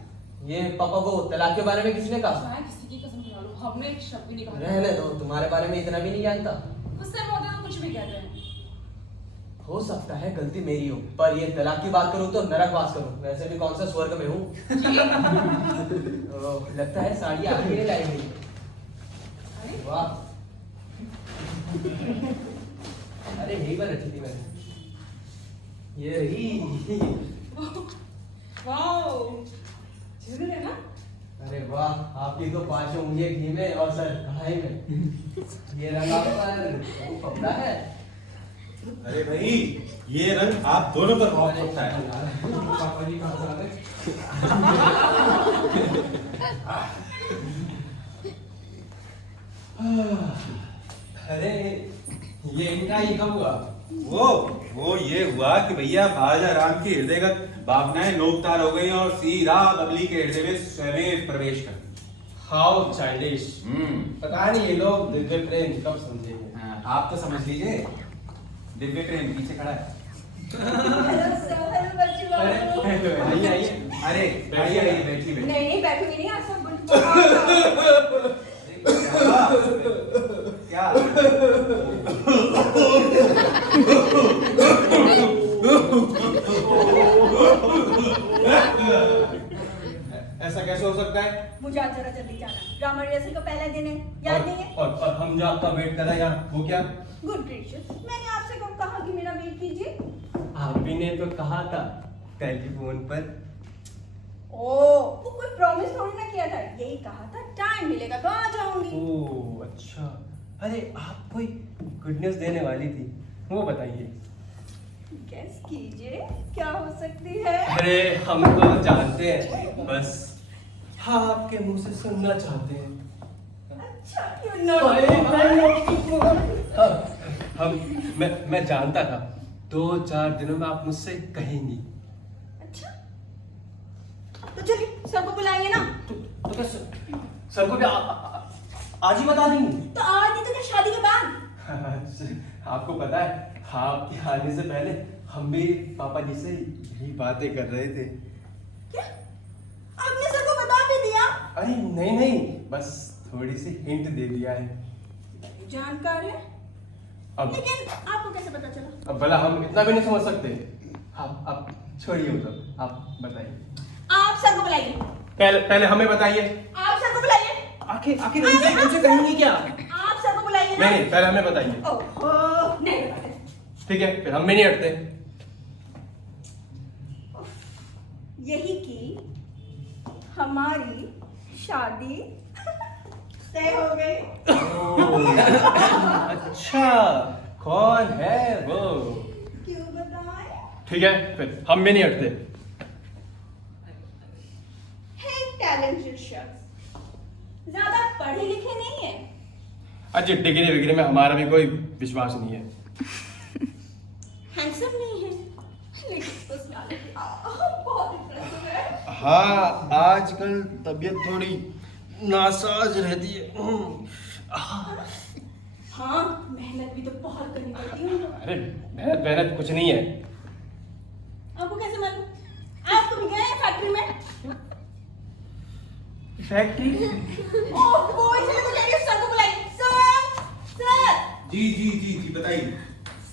ये पापा को तलाक के बारे में किसने कहा? चाहे किसी की कसम खा लो, हमने एक शब्द भी नहीं कहा। रहने दो, तुम्हारे बारे में इतना भी नहीं जानता। गुस्से में होते तो कुछ भी कहते हैं। हो सकता है गलती मेरी हो, पर ये तलाक की बात करूं तो नरकवास करूं। वैसे भी कौन सा स्वर्ग में हूँ। लगता है साड़ी आगे नहीं लाई गई। अरे वाह। अरे यही पर रखी थी मैंने। ये रही। वाओ, झिल है ना? अरे वाह, आपकी तो 5 उंगलियां घी में और सर कढ़ाई में। ये रंग आप पर वो कपड़ा है। अरे भाई ये रंग आप दोनों पर बहुत पड़ता है। पापा जी कहाँ से आ गए? अरे ये इनका ही कब हुआ? वो ये हुआ कि भैया बाजाराम के हृदय का भावनाएं नोकतार हो गई और सीधा बबली के हृदय में स्वयं प्रवेश कर गई। How childish. पता नहीं ये लोग दिव्य प्रेम कब समझेंगे। हाँ, आप तो समझ लीजिए, दिव्य प्रेम पीछे खड़ा है। आइए आइए। अरे आइए बैठी बैठी। नहीं बैठूंगी नहीं, आज सब बुढ़ क्या जरा जल्दी जाना, ड्रामा रिहर्सल का पहला दिन है, याद नहीं है? और हम जो आपका वेट कर रहे हैं यहाँ, वो क्या? गुड ग्रेशियस, मैंने आपसे कब कहा कि मेरा वेट कीजिए? आप भी ने तो कहा था टेलीफोन पर। वो कोई प्रॉमिस थोड़ी ना किया था, यही कहा था टाइम मिलेगा तो आ जाऊंगी। ओह अच्छा, अरे आप कोई गुड न्यूज़ देने वाली थी, वो बताइए। गेस कीजिए क्या हो सकती है? अरे हम तो जानते हैं, बस हाँ आपके मुंह से सुनना चाहते हैं। अच्छा क्यों ना? मैं जानता था 2-4 दिनों में आप मुझसे कहेंगी। अच्छा तो चलिए सबको बुलाएंगे ना? तो क्या सर को भी आज ही बता देंगी? तो आज ही तो क्या शादी के बाद? आपको पता है आपके आने से पहले हम भी पापा जी से यही बातें कर रहे थे। क्या आपने सबको बता भी दिया? अरे नहीं, बस थोड़ी सी हिंट दे दिया है। जानकार है, अब लेकिन आपको कैसे पता चला? अब भला हम इतना भी नहीं समझ सकते। आप छोड़िए वो सब, आप बताइए। आप सबको बुलाइए। पहले हमें बताइए। आप सबको बुलाइए। आखिर उनसे कहेंगी क्या? आप सबको बुलाइए ना। नहीं, पहले हमें बताइए। ओहो, नहीं बताते। ठीक है, फिर हम भी नहीं हटते। यही कि हमारी शादी तय हो गई। अच्छा, कौन है वो? क्यों बताएं? ठीक है, फिर हम भी नहीं हटते। है टैलेंटेड शख्स, ज्यादा पढ़े लिखे नहीं है। अच्छा, डिग्री विग्री में हमारा भी कोई विश्वास नहीं है। हैंडसम नहीं है, लेकिन पर्सनालिटी बहुत इंप्रेसिव है। हाँ, आजकल तबीयत थोड़ी नासाज रहती है। हाँ, मेहनत भी तो बहुत करनी पड़ती है उनको। अरे मेहनत कुछ नहीं है। आपको कैसे मालूम? आप तो भी गए हैं फैक्ट्री में। फैक्ट्री? ओह, इसलिए तो कह रही हूँ, सर को बुलाइए। सर, जी बताइए।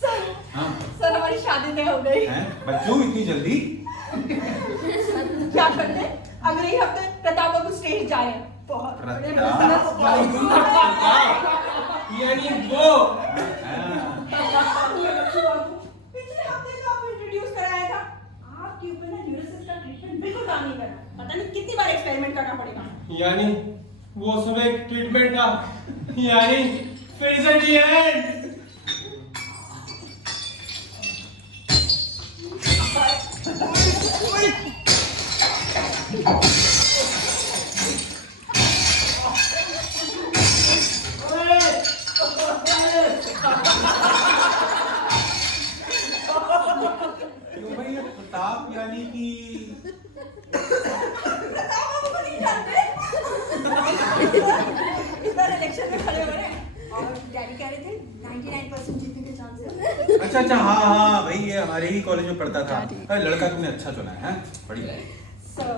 सर, हाँ सर हमारी शादी तय हो गई। हैं बच्चों इतनी जल्दी? क्या करते हैं? अगले ही हफ्ते प्रताप बाबू स्टेज जा रहे हैं। बहुत बड़े प्रताप यानी वो? पिछले हफ्ते तो आपको इंट्रोड्यूस कराया था। आपके ऊपर ना न्यूरोसिस का ट्रीटमेंट बिल्कुल काम नहीं कर रहा। पता नहीं कितनी बार एक्सपेरिमेंट करना पड़ेगा। यानी वो सब एक ट्रीटमेंट था, यानी फिर से दी एंड। क्यों भाई, ये प्रताप यानी कि प्रताप बाबू को नहीं जानते? इस बार इलेक्शन में खड़े हो रहे हैं और डैडी कह रहे थे 99% जीतने के चांसेस हैं। अच्छा हाँ भाई, ये हमारे ही कॉलेज में पढ़ता था। अरे लड़का तुमने अच्छा चुना है, बढ़िया। सर,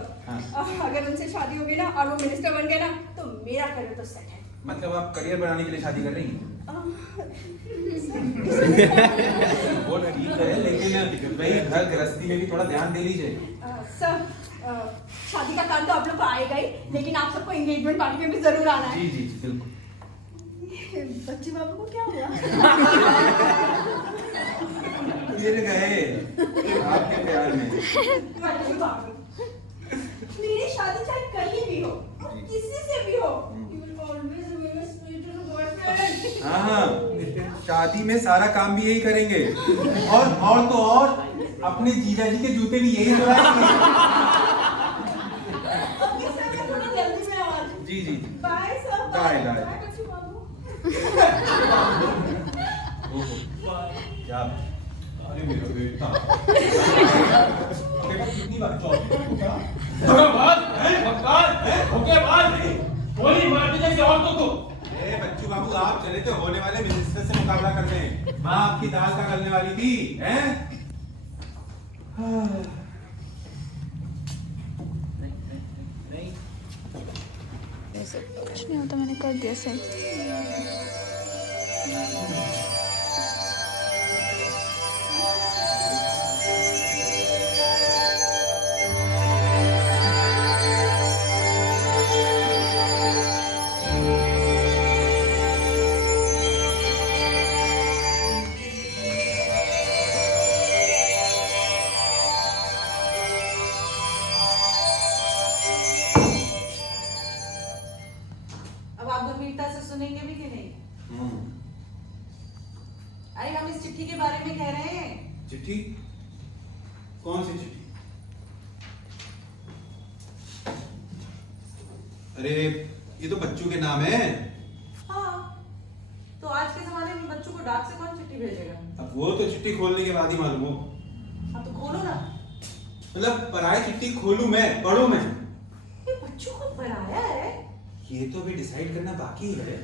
अगर उनसे शादी होगी ना और वो मिनिस्टर बन गए ना, तो मेरा करियर तो सेट है। मतलब आप करियर बनाने के लिए शादी कर रही हैं? वो ठीक है, लेकिन भाई घर गृहस्थी में भी थोड़ा ध्यान दे लीजिए। सर, शादी का कार्ड तो आप लोग को आएगा ही, लेकिन आप सबको एंगेजमेंट पार्टी में भी जरूर आना है। जी बिल्कुल। बच्चे बाबू को क्या हुआ? गिर गए आपके प्यार में। बच्चे बाबू, मेरी शादी चाहे कहीं भी हो और किसी से भी हो, you will always remain a spiritual boyfriend. हाँ, शादी में सारा काम भी यही करेंगे और तो और अपने जीजा जी के जूते भी यही लगाएंगे। ओके सर, मैं थोड़ा जल्दी में आ रही हूँ। जी bye sir. Bye, bye. Bye बच्चे बाबू। क्या अरे मेरा बेटा कितनी बार गोली मार दी जैसे औरतों को। बच्चू बाबू, आप चले थे होने वाले मिनिस्टर से मुकाबला करने। माँ आपकी दाल का गलने वाली थी, हैं? कुछ नहीं होता, मैंने कर दिया सही। अब आप गंभीरता से सुनेंगे भी कि नहीं? अरे हम इस चिट्ठी के बारे में कह रहे हैं। चिट्ठी? कौन सी चिट्ठी? अरे ये तो बच्चों के नाम है। हाँ, तो आज के जमाने में बच्चों को डाक से कौन चिट्ठी भेजेगा? अब वो तो चिट्ठी खोलने के बाद ही मालूम हो। हाँ तो खोलो ना। मतलब पराई चिट्ठी खोलूं मैं, पढ़ूं मैं? ये बच्चों को पढ़ाया है। ये तो अभी डिसाइड करना बाकी है।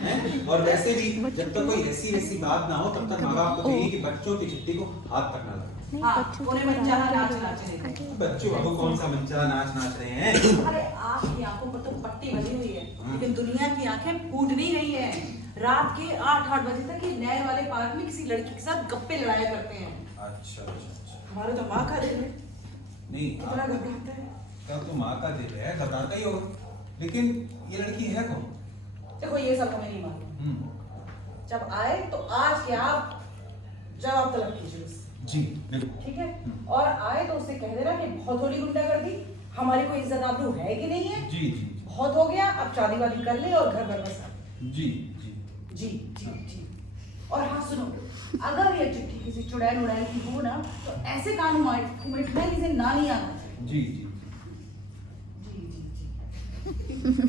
हैं? और वैसे भी जब तक कोई ऐसी वैसी बात ना हो तब तक माँ बाप को चाहिए कि बच्चों की चिट्ठी को हाथ तक ना लगाए। हाँ, उन्हें मनचाहा नाच नाचने दें। बच्चों बाबू कौन सा मंचा नाच नाच रहे हैं? अरे आपकी आंखों पर तो पट्टी बनी हुई है, लेकिन दुनिया की आंखें फूट नहीं रही हैं। रात के 8-8 बजे तक ये नए वाले पार्क में किसी लड़की के साथ गप्पे लड़ाया करते हैं। अच्छा अच्छा अच्छा। हमारे तो माँ का दिल है, नहीं कितना घबराता है। तब तो माँ का दिल है, घबराता ही होगा। लेकिन ये लड़की है कौन? देखो ये सब हमें नहीं मालूम। जब आए तो आज के आप जवाब तलब कीजिए उससे। जी बिल्कुल। ठीक है? और आए तो उससे कह देना कि बहुत थोड़ी गुंडागर्दी, हमारी कोई इज्जत आबरू है कि नहीं है। जी जी बहुत हो गया, अब शादी वादी कर ले और घर घर बसा। जी जी जी जी जी। और हाँ सुनो, अगर ये चिट्ठी किसी चुड़ैल उड़ैल की हो ना तो ऐसे कान उमटना जिसे ना नहीं आना चाहिए। जी जी जी जी जी।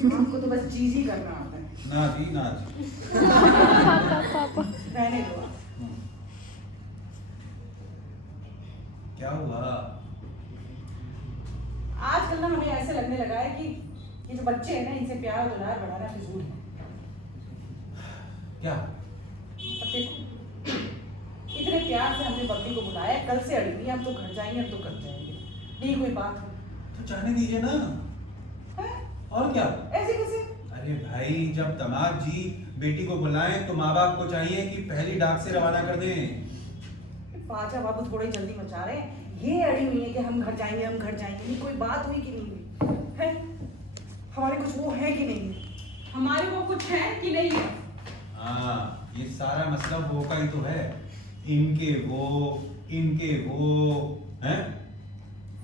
आपको तो बस जी जी करना आता है। ना जी ना जी। रहने दो आप। क्या हुआ? आजकल ना हमें ऐसे लगने लगा है कि ये जो बच्चे हैं ना इनसे प्यार दुलार बढ़ाना फिजूल है। क्या? अब देखो, इतने प्यार से हमने बबली को बुलाया, कल से अड़ी हुई, हम तो घर जाएंगे, हम तो कर जाएंगे, नहीं कोई बात है। तो जाने दीजिए ना। हैं? और क्या? ऐसे कैसे? अरे भाई जब दामाद जी बेटी को बुलाएं तो माँ बाप को चाहिए कि पहली डाक से रवाना कर दें। पाचा बाबू थोड़ी जल्दी मचा रहे हैं। ये अड़ी हुई है कि हम घर जाएंगे, हम घर जाएंगे, नहीं कोई बात हुई कि नहीं हुई है? हमारे कुछ वो है कि नहीं? हमारे वो कुछ है कि नहीं है? हाँ ये सारा मसला वो का ही तो है। इनके वो हैं?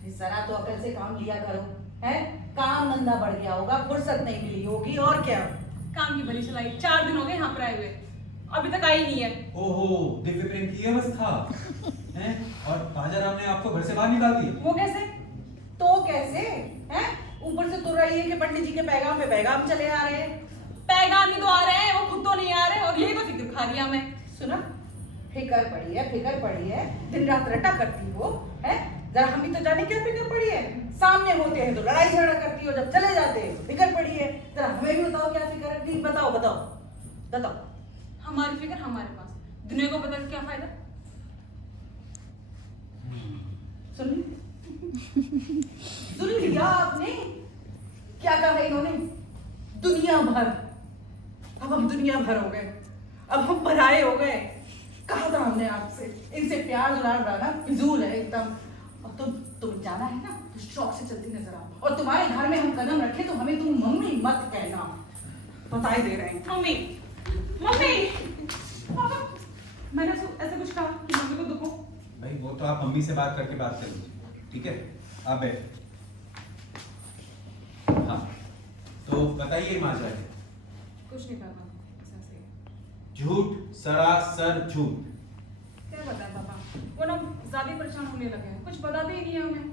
जरा तो अकल से काम लिया करो, है? काम धंधा बढ़ गया होगा, फुर्सत नहीं मिली होगी, और क्या? काम की भली चलाई, 4 दिन हो गए यहाँ पर आए हुए, अभी तक आई नहीं है। ओहो दिव्य प्रेम की अवस्था हैं? और बाजाराम ने आपको घर से बाहर निकाल दिया। वो कैसे? तो कैसे? हैं? ऊपर से तो रही है कि पंडित जी के पैगाम पे पैगाम चले आ रहे हैं। पैगाम ही तो आ रहे हैं, वो खुद तो नहीं आ रहे, और यही तो फिक्र खा रही हमें। सुना, फिकर पड़ी है, दिन रात रटा करती हो, है? जरा हम भी तो जाने क्या फिकर पड़ी है। सामने होते हैं तो लड़ाई झगड़ा करती हो, जब चले जाते हैं तो फिकर पड़ी है। जरा हमें भी बताओ क्या फिकर है? नहीं बताओ बताओ बताओ। हमारी फिक्र हमारे पास, दुनिया को बता के क्या फायदा? सुन लिया आपने क्या कहा इन्होंने? दुनिया भर। अब हम दुनिया भर हो गए, अब हम पराये हो गए। कहा था हमने आपसे इनसे प्यार दुलार रहना फिजूल है एकदम। और तुम जाना है ना तो शौक से चलती नजर आओ, और तुम्हारे घर में हम कदम रखे तो हमें तुम मम्मी मत कहना, बताई दे रहे हैं। मम्मी मम्मी पापा, मैंने ऐसे कुछ कहा कि मम्मी को दुख हो? भाई वो तो आप मम्मी से बात करके बात कर लीजिए, ठीक है? आप बैठ। हाँ तो बताइए माजा है। कुछ नहीं कहा ऐसे ही। झूठ, सरासर झूठ। क्या बताएं पापा, वो ना ज्यादा परेशान होने लगे हैं, कुछ बताते ही नहीं है हमें।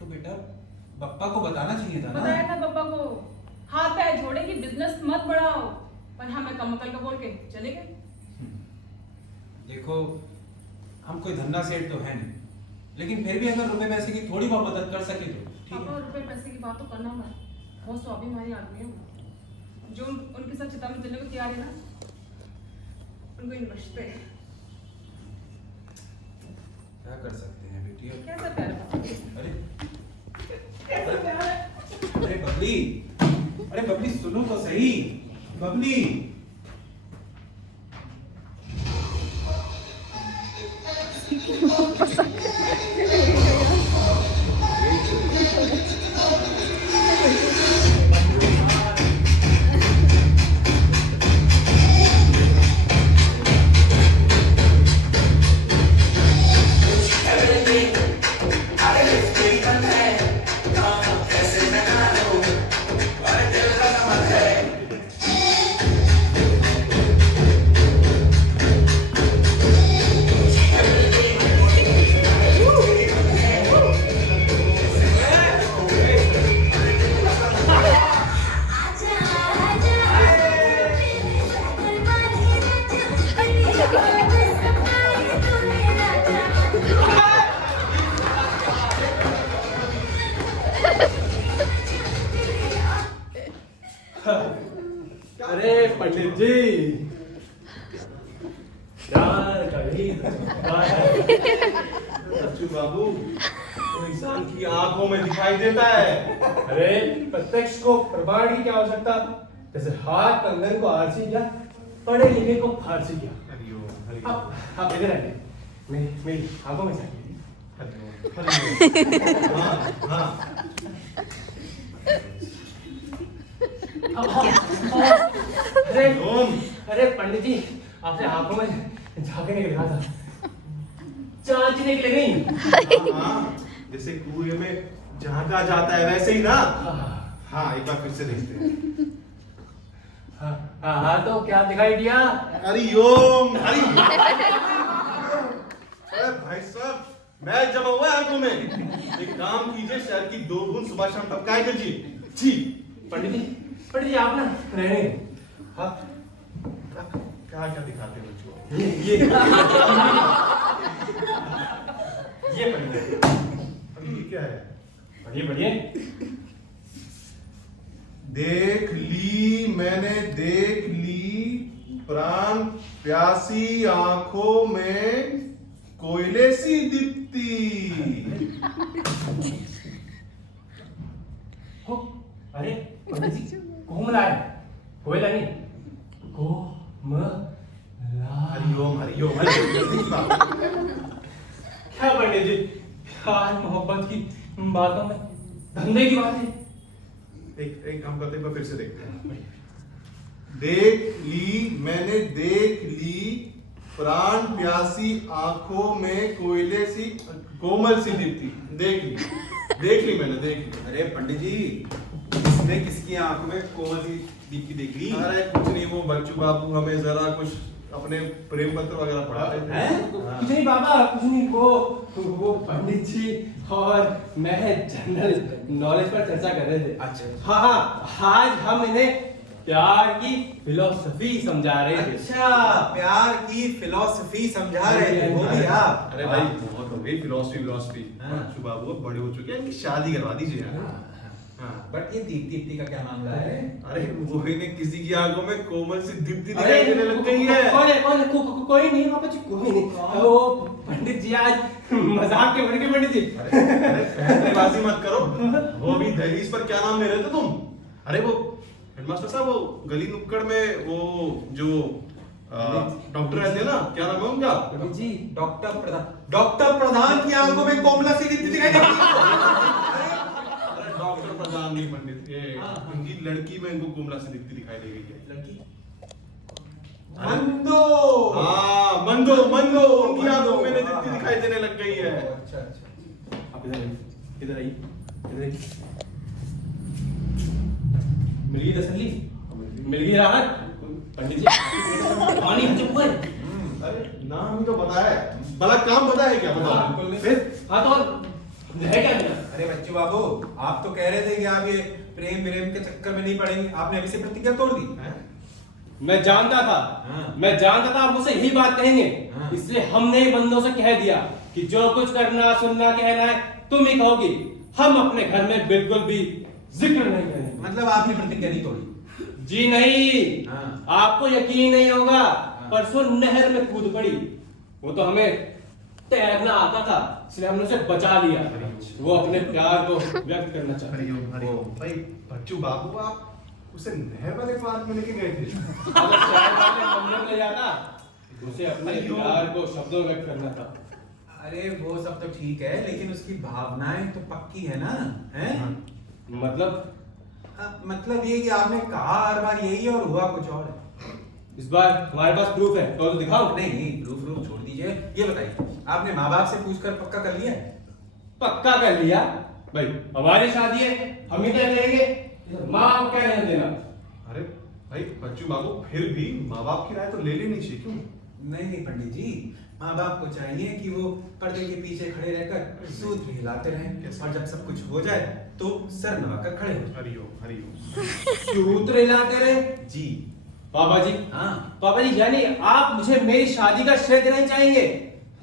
तो बेटा पप्पा को बताना चाहिए था ना। बताया था पापा को, हाथ पैर जोड़े कि बिजनेस मत बढ़ाओ, पर हमें कम अकल का बोल के चले गए। देखो हम कोई धंधा सेठ तो है नहीं, लेकिन फिर भी अगर रुपए पैसे की थोड़ी बहुत मदद कर सके तो ठीक पापा है। रुपए पैसे की बात तो करना मत, बहुत स्वाभिमानी आदमी है वो। जो उनके साथ चिता में चलने को तैयार है ना, उनको इन बचते हैं। क्या कर सकते हैं बेटी अब? कैसा प्यार है पापा? अरे कैसा प्यार है? अरे बबली, अरे बबली सुनो तो सही। बबली I अरे पंडित जी, प्यार का ही तजुर्बा है। बच्चू बाबू, तो इंसान की आंखों में दिखाई देता है। अरे प्रत्यक्ष को प्रमाण की क्या आवश्यकता? जैसे हाथ कंगन को आरसी किया, पढ़े लिखे को फारसी किया। हरिओम हरिओम आप इधर आइए, मेरी आंखों में चाहिए। हरिओम। हाँ हाँ। अरे हरिओम। अरे पंडित जी, आपने आंखों में झांके निकल रहा था, चांच निकल गई। हाँ, जैसे कुएं में झांका जाता है वैसे ही ना। हाँ, एक बार फिर से देखते हैं। हाँ तो क्या दिखाई दिया? हरिओम हरि। अरे भाई साहब, मैं जमा हुआ है आंखों में। एक काम कीजिए, शहद की 2 बूंद सुबह शाम टपकाए दीजिए। जी पंडित जी आप ना रहने। हाँ, क्या क्या दिखाते हैं मुझको? ये पंडित, अभी ये क्या है? बढ़िए बढ़िए। देख ली मैंने, देख ली, प्राण प्यासी आंखों में कोयले सी दीप्ति। हो, अरे पंडित जी, कोमला है, कोयला नहीं, कोमला। हरिओम हरिओम हरिओम। क्या पंडित जी, प्यार मोहब्बत की बातों में धंधे की बात है। एक काम करते हैं, फिर से देखते हैं। देख ली मैंने, देख ली, प्राण प्यासी आंखों में कोयले सी कोमल सी दीप्ति। देख ली मैंने, देख ली। अरे पंडित जी, किसने किसकी आंखों में कोमल सी दीप्ति देख ली? अरे कुछ नहीं, वो बच्चू बाबू हमें जरा कुछ अपने प्रेम पत्र वगैरह पढ़ाते थे। कुछ नहीं बाबा, कुछ नहीं। वो पंडित जी और मैं जनरल नॉलेज पर चर्चा कर रहे थे। अच्छा हाँ, आज हम इन्हें प्यार की फिलोसफी समझा रहे थे। अच्छा, प्यार की फिलॉसफी समझा रहे थे, बोलिए आप। अरे भाई, बहुत हो गई फिलॉसफी। हाँ। बच्चू बाबू अब बड़े हो चुके हैं, इनकी शादी करवा दीजिए यार। हाँ। बट ये दीप्ति का क्या मामला है? अरे वो ही ने किसी की आंखों में कोमल सी दीप्ति दिखाई देने लग गई है। कोई नहीं बाबा जी, कोई नहीं। वो पंडित जी आज मजाक के बन गए पंडित जी। अरे फैसलेबाजी मत करो। वो भी दहलीज पर क्या नाम ले रहे थे तुम? अरे वो हेडमास्टर साहब, वो गली नुक्कड़ में वो जो डॉक्टर रहते हैं ना, क्या नाम है उनका? पंडित जी, डॉक्टर प्रधान की आंखों में कोमला सी दीप्ति दिखाई देती है। अरे डॉक्टर प्रधान नहीं, पंडित, ये उनकी लड़की में इनको कोमला सी दीप्ति दिखाई दे गई है। लड़की मंदो। हाँ, मंदो उनकी आंखों में दीप्ति दिखाई देने लग गई है। अच्छा अच्छा। आप इधर आइए। मिल गई तसल्ली, मिल गई राहत। पंडित जी पानी हजम हुआ। अरे नाम ही तो पता है, भला काम पता है क्या? बताओ फिर। हाँ तो है क्या मिला? अरे बच्चू बाबू, आप तो कह रहे थे कि आप ये प्रेम के चक्कर में नहीं पड़ेंगे, आपने अभी से प्रतिज्ञा तोड़ दी। मैं जानता था, आप मुझसे यही बात कहेंगे, इसलिए हमने बंदों से कह दिया कि जो कुछ करना सुनना कहना है तुम ही कहोगी। हम अपने घर में बिल्कुल भी जिक्र नहीं करेंगे। मतलब आपने प्रतिज्ञा नहीं तोड़ी? जी नहीं। आपको यकीन नहीं होगा, परसों नहर में कूद पड़ी। वो तो हमें तैरना आता था, इसलिए हमने उसे बचा लिया। वो अपने प्यार को व्यक्त करना चाहती। हरिओम भाई, बच्चू बाबू आप उसे नहर वाले पार्क में लेके गए थे? अगर शहर वाले मंदिर ले जाता, उसे अपने प्यार को शब्दों में व्यक्त करना था। अरे वो सब तो ठीक है, लेकिन उसकी भावनाएं तो पक्की है ना? हैं? मतलब ये कि आपने कहा हर बार यही और हुआ कुछ और है। इस बार हमारे पास प्रूफ है, तो दिखाओ। नहीं, प्रूफ छोड़ दीजिए। ये बताइए, आपने माँ बाप से पूछकर पक्का कर लिया है? पक्का कर लिया भाई, हमारी शादी है, हम ही तय करेंगे, माँ को क्या लेना देना। अरे भाई बच्चू बाबू, फिर भी माँ बाप की राय तो ले लेनी चाहिए, क्यों? नहीं पंडित जी, माँ बाप को चाहिए कि वो पर्दे के पीछे खड़े रहकर सूत्र हिलाते रहें, और जब सब कुछ हो जाए तो सर नवाकर खड़े हो। हरिओम सूत्र हिलाते रहे जी। पापा जी। हाँ पापा जी, यानी आप मुझे मेरी शादी का श्रेय देना चाहेंगे?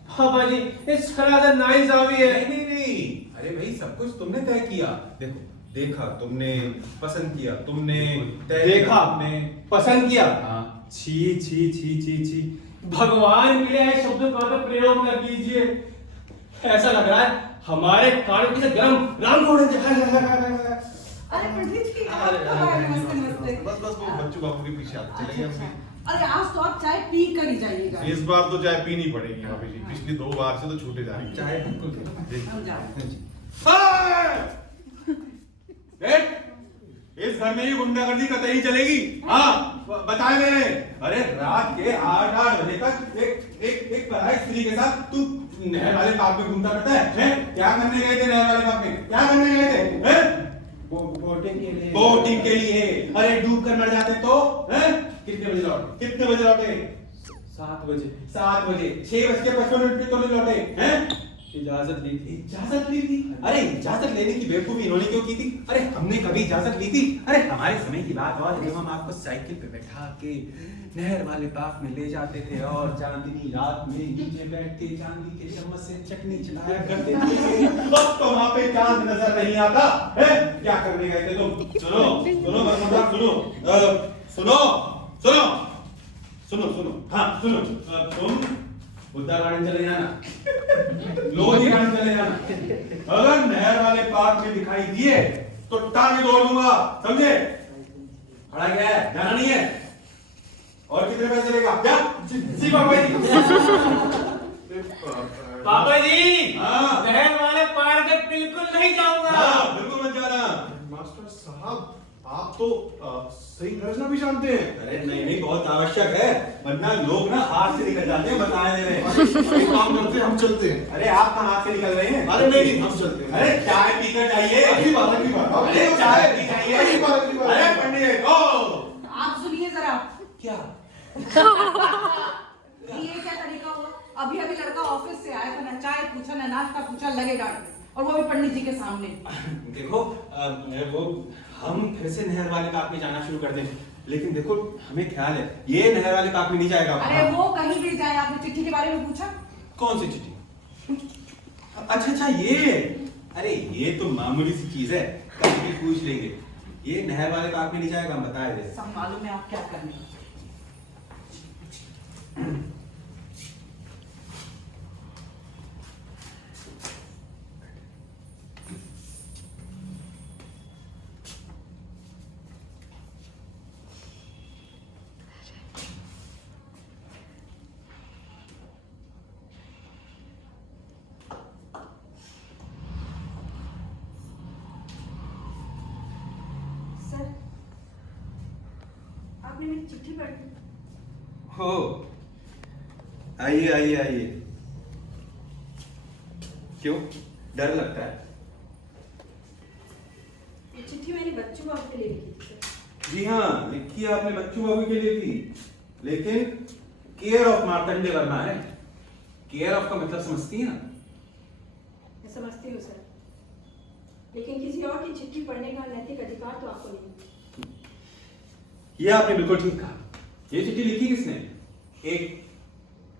पापा जी, इस खराजा नाइंसाफी है। नहीं, अरे भाई सब कुछ तुमने तय किया। देखो देखा तुमने, पसंद किया तुमने, तय देखा तुमने। पसंद किया। हाँ। छी छी छी छी छी, भगवान के लिए शब्द का तो प्रयोग न कीजिए। ऐसा लग रहा है हमारे कान से गरम राम घोड़े। अरे पंडित जी नमस्ते नमस्ते। बस बस वो बच्चों बाबू के पीछे आते चले गए हमसे। अरे आज तो आप चाय पी कर ही जाइएगा। इस बार तो चाय पीनी पड़ेगी भाभी जी, पिछली 2 बार से तो छूटे जा रही है। चाय बिल्कुल। हम जा रहे हैं। देख, इस घर में ही गुंडागर्दी कतई चलेगी। हाँ, बताए मैंने। अरे रात के 8 बजे तक एक पराई स्त्री के साथ तू नहर वाले पार्क में घूमता रहता है? हैं? क्या करने गए थे नहर वाले पार्क में? क्या करने गए थे? हैं? बोटिंग के लिए। बोटिंग के लिए। अरे डूब कर मर जाते तो? हैं? कितने बजे लौटे? 7 बजे। 7 बजे। 6:55 पे तो नहीं लौटे? हैं? इजाजत ली थी। इजाजत ली थी? अरे इजाजत लेने की बेवकूफी इन्होंने क्यों की थी? अरे हमने कभी इजाजत ली थी? अरे हमारे समय की बात और जब हम आपको साइकिल पे बैठा के नहर वाले पार्क में ले जाते थे और चांदनी रात में नीचे बैठ के चांदी के चम्मच से चटनी चलाया करते थे। अब तो वहां पे चांद नजर नहीं आता है। क्या करने गए थे तुम? सुनो सुनो बरमदार, सुनो सुनो सुनो सुनो सुनो हाँ सुनो, तुम बुद्धा गार्डन चले जाना, लोधी गार्डन चले जाना। अगर नहर वाले पार्क में दिखाई दिए तो टांगे तोड़ दूंगा, समझे? खड़ा क्या है? जाना नहीं है? और कितने पैसे लेगा? क्या? जी पापा जी। पापा जी, हाँ। नहर वाले पार्क में बिल्कुल नहीं जाऊंगा। हाँ, बिल्कुल मत जाना। मास्टर साहब, आप तो सही गरजना भी जानते हैं। अरे नहीं नहीं, बहुत आवश्यक है, वरना लोग ना हाथ से निकल जाते हैं बताए दे रहे। एक काम करते हैं, हम चलते हैं। अरे आप कहाँ हाथ से निकल रहे हैं? अरे नहीं, हम चलते हैं। अरे चाय पीकर जाइए। अगली बार अगली बार। अरे चाय पी जाइए। अगली बार अगली बार। अरे पंडित ओ आप सुनिए जरा। क्या? ये क्या तरीका हुआ? अभी अभी लड़का ऑफिस से आया था, ना चाय पूछा ना नाश्ता पूछा, लगे गाड़ी, और वो भी पंडित जी के सामने। देखो वो हम फिर से नहर वाले पार्क में जाना शुरू कर दें, लेकिन देखो हमें ख्याल है ये नहर वाले पार्क में नहीं जाएगा। अरे वो कहीं भी जाए। आपने चिट्ठी के बारे में पूछा? कौन सी चिट्ठी? अच्छा अच्छा ये, अरे ये तो मामूली सी चीज है, कभी भी पूछ लेंगे। ये नहर वाले पार्क में नहीं जाएगा, हम बताए दे। सब मालूम है आप क्या करने। सर, आपने मेरी चिट्ठी पढ़ी? हो, आइए आइए आइए। क्यों डर लगता है? ये चिट्ठी मैंने बच्चों बाबू के लिए लिखी थी सर। जी हाँ, लिखी आपने बच्चों बाबू के लिए थी, लेकिन केयर ऑफ मार्तंडे वर्मा है। केयर ऑफ का मतलब समझती है ना? मैं समझती हूँ सर, लेकिन किसी और की चिट्ठी पढ़ने का नैतिक अधिकार तो आपको नहीं। ये आपने बिल्कुल ठीक कहा। ये चिट्ठी लिखी किसने? एक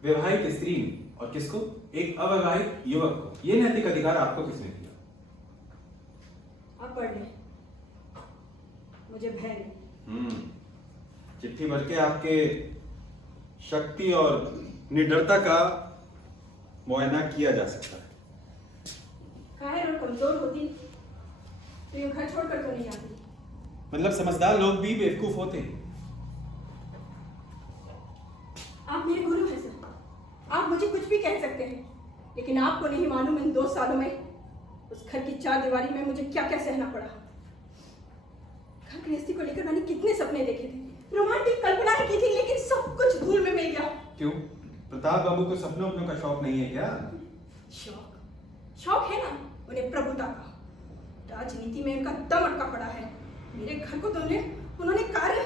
वैवाहिक स्त्री ने, और किसको? एक अवैवाहिक युवक को। ये नैतिक अधिकार आपको किसने दिया? आप पढ़ लें, मुझे भय नहीं। चिट्ठी भर के आपके शक्ति और निडरता का मुआयना किया जा सकता है। कायर और कमजोर होती तो ये घर छोड़कर तो नहीं आती। मतलब समझदार लोग भी बेवकूफ होते हैं। आप मेरे गुरु हैं सर, आप मुझे कुछ भी कह सकते हैं, लेकिन आपको नहीं मालूम इन 2 सालों में उस घर की 4 दीवारी में मुझे क्या क्या सहना पड़ा। घर गृहस्थी को लेकर मैंने कितने सपने देखे थे, रोमांटिक कल्पनाएं की थी, लेकिन सब कुछ धूल में मिल गया। क्यों? प्रताप बाबू को सपनों का शौक नहीं है क्या? शौक है ना उन्हें प्रभुता का। राजनीति में उनका दम अटका पड़ा है। मेरे घर को तो उन्होंने कार्य।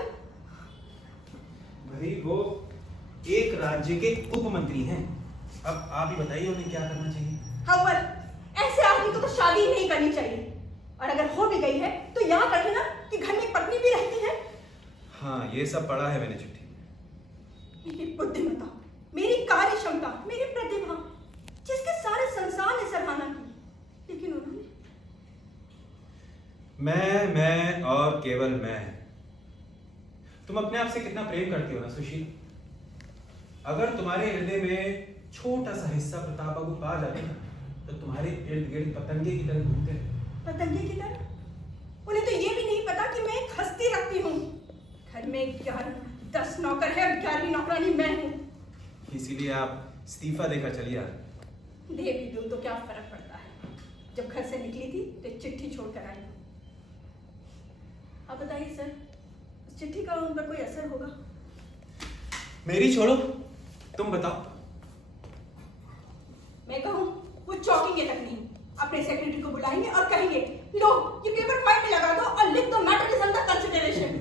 भाई वो एक राज्य के उप मंत्री हैं। अब आप ही बताइए उन्हें क्या करना चाहिए? अव्वल, ऐसे आदमी को तो शादी ही नहीं करनी चाहिए, और अगर हो भी गई है तो याद रखना कि घर में पत्नी भी रहती है। हाँ, ये सब पढ़ा है मैंने चिट्ठी में। मेरी बुद्धिमत्ता, मेरी कार्य क्षमता, मेरी प्रतिभा, जिसके सारे संसार ने सराहना की, लेकिन उन्होंने। मैं और केवल मैं। तुम अपने आप से कितना प्रेम करती हो ना सुशील। अगर तुम्हारे हृदय में छोटा सा हिस्सा प्रताप बाबू पा जाते ना, तो तुम्हारे इर्द गिर्द पतंगे की तरह घूमते। पतंगे की तरह? उन्हें तो ये भी नहीं पता कि मैं एक हस्ती रखती हूँ। घर में 10 नौकर है, 11वीं नौकरानी मैं हूँ। इसीलिए आप इस्तीफा देकर चली आ। दे भी दूँ तो क्या फर्क पड़ता है। जब घर से निकली थी तो चिट्ठी छोड़कर आई। आप बताइए सर, उस चिट्ठी का उन पर कोई असर होगा? मेरी छोड़ो, तुम बताओ। मैं कहूँ वो चौंकेंगे तक नहीं। अपने सेक्रेटरी को बुलाएंगे और कहेंगे, लो ये पेपर फाइल में लगा दो और लिख दो मैटर इज अंडर कंसिडरेशन।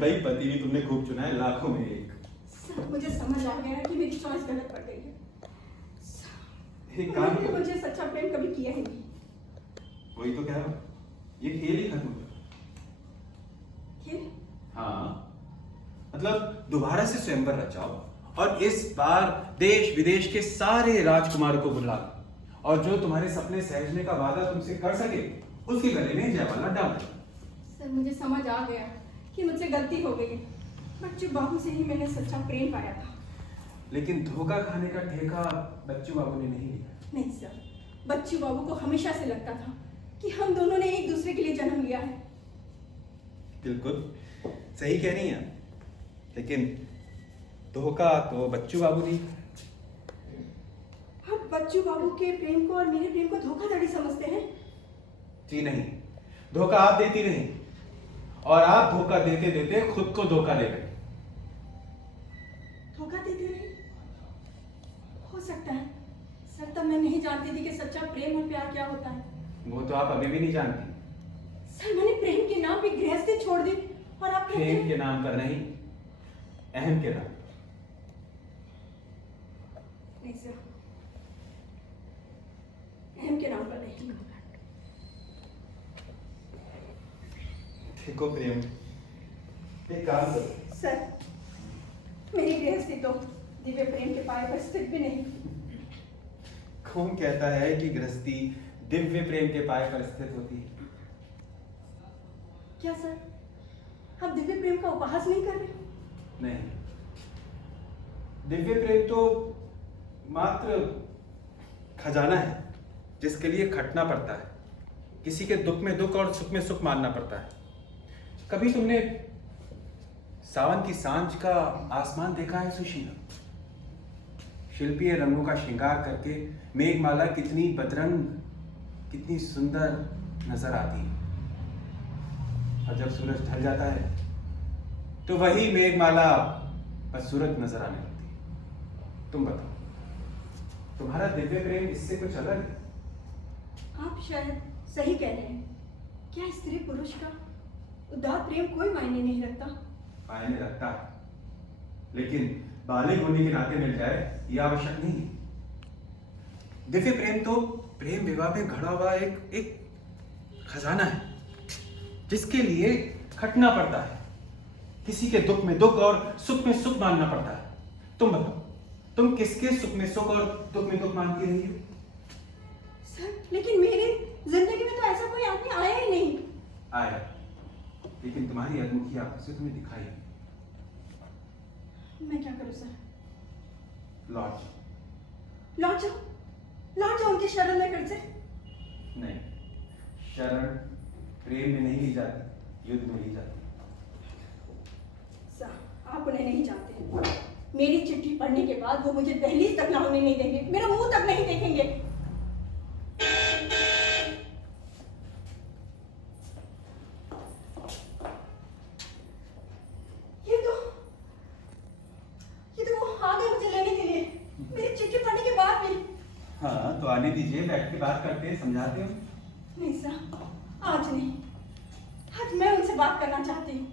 भाई पति भी तुमने खूब चुना है, लाखों में एक। सर मुझे समझ आ गया है कि मेरी चॉइस गलत पड़ गई है। एक काम करो। मुझे सच्चा प्रेम कभी किया ही नहीं। वही तो कह रहा हूँ, ये खेल ही खत्म हो। खेल? हाँ, मतलब दोबारा से स्वयंवर रचाओ और इस बार देश विदेश के सारे राजकुमारों को बुला लो, और जो तुम्हारे सपने सहेजने का वादा तुमसे कर सके उसके गले में जयमाला डाल दो। सर मुझे समझ आ गया कि मुझसे गलती हो गई। बच्चू बाबू से ही मैंने सच्चा प्रेम पाया था। लेकिन धोखा खाने का ठेका बच्चू बाबू ने नहीं लिया। नहीं सर, बच्चू बाबू को हमेशा से लगता था कि हम दोनों ने एक दूसरे के लिए जन्म लिया है। बिल्कुल सही कह रही हैं, लेकिन धोखा तो बच्चू बाबू ने। आप बच्चू बाबू के प्रेम को और मेरे प्रेम को धोखाधड़ी समझते हैं? जी नहीं, धोखा आप देती नहीं और आप धोखा देते देते खुद को धोखा दे गए। धोखा देते नहीं? हो सकता है सर, तब मैं नहीं जानती थी कि सच्चा प्रेम और प्यार क्या होता है। वो तो आप अभी भी नहीं जानती। सर मैंने प्रेम के नाम पे गृहस्थी छोड़ दी और आप कहते प्रेम हैं के नाम पर नहीं, अहम के नाम। नहीं सर, अहम के नाम पर नहीं। देखो प्रेम, एक काम करो। सर मेरी गृहस्थी तो दिव्य प्रेम के पाए पर स्थित भी नहीं। कौन कहता है कि गृहस्थी दिव्य प्रेम के पाए पर स्थित होती है? क्या सर, आप दिव्य प्रेम का उपहास नहीं कर रहे? नहीं, दिव्य प्रेम तो मात्र खजाना है जिसके लिए खटना पड़ता है, किसी के दुख में दुख और सुख में सुख मानना पड़ता है। कभी तुमने सावन की सांझ का आसमान देखा है सुशीला? शिल्पीय रंगों का श्रृंगार करके मेघमाला कितनी बदरंग, कितनी सुंदर नजर आती है, और जब सूरज ढल जाता है तो वही मेघमाला बदसूरत नजर आने लगती है। तुम बताओ, तुम्हारा दिव्य प्रेम इससे कुछ अलग है? आप शायद सही कह रहे हैं। क्या स्त्री पुरुष का उदार प्रेम कोई मायने नहीं रखता? मायने रखता है, लेकिन बालिग होने के नाते मिल जाए यह आवश्यक नहीं है। दिव्य प्रेम तो प्रेम विवाह में घड़ा हुआ एक खजाना है जिसके लिए खटना पड़ता है, किसी के दुख में दुख और सुख में सुख मानना पड़ता है। तुम बताओ, तुम किसके सुख में सुख और दुख में दुख मानती रही हो? सर लेकिन मेरी जिंदगी में तो ऐसा कोई आदमी आया ही नहीं। आया, लेकिन तुम्हारी अदमुखी आंखों से तुम्हें दिखाई। मैं क्या करूं सर? लौट जाओ उनके शरण में फिर से। नहीं, शरण प्रेम में नहीं ली जाती, युद्ध में ली जाती। सर आप उन्हें नहीं जानते। मेरी चिट्ठी पढ़ने के बाद वो मुझे दहलीज तक ना होने नहीं देंगे, मेरा मुंह तक नहीं देखेंगे। ये तो वो आ गए मुझे लेने के लिए, मेरी चिट्ठी पढ़ने के बाद भी। हाँ तो आने दीजिए, बैठ के बात करते हैं, समझाते हो। नहीं सर, आज नहीं, आज मैं उनसे बात करना चाहती हूँ।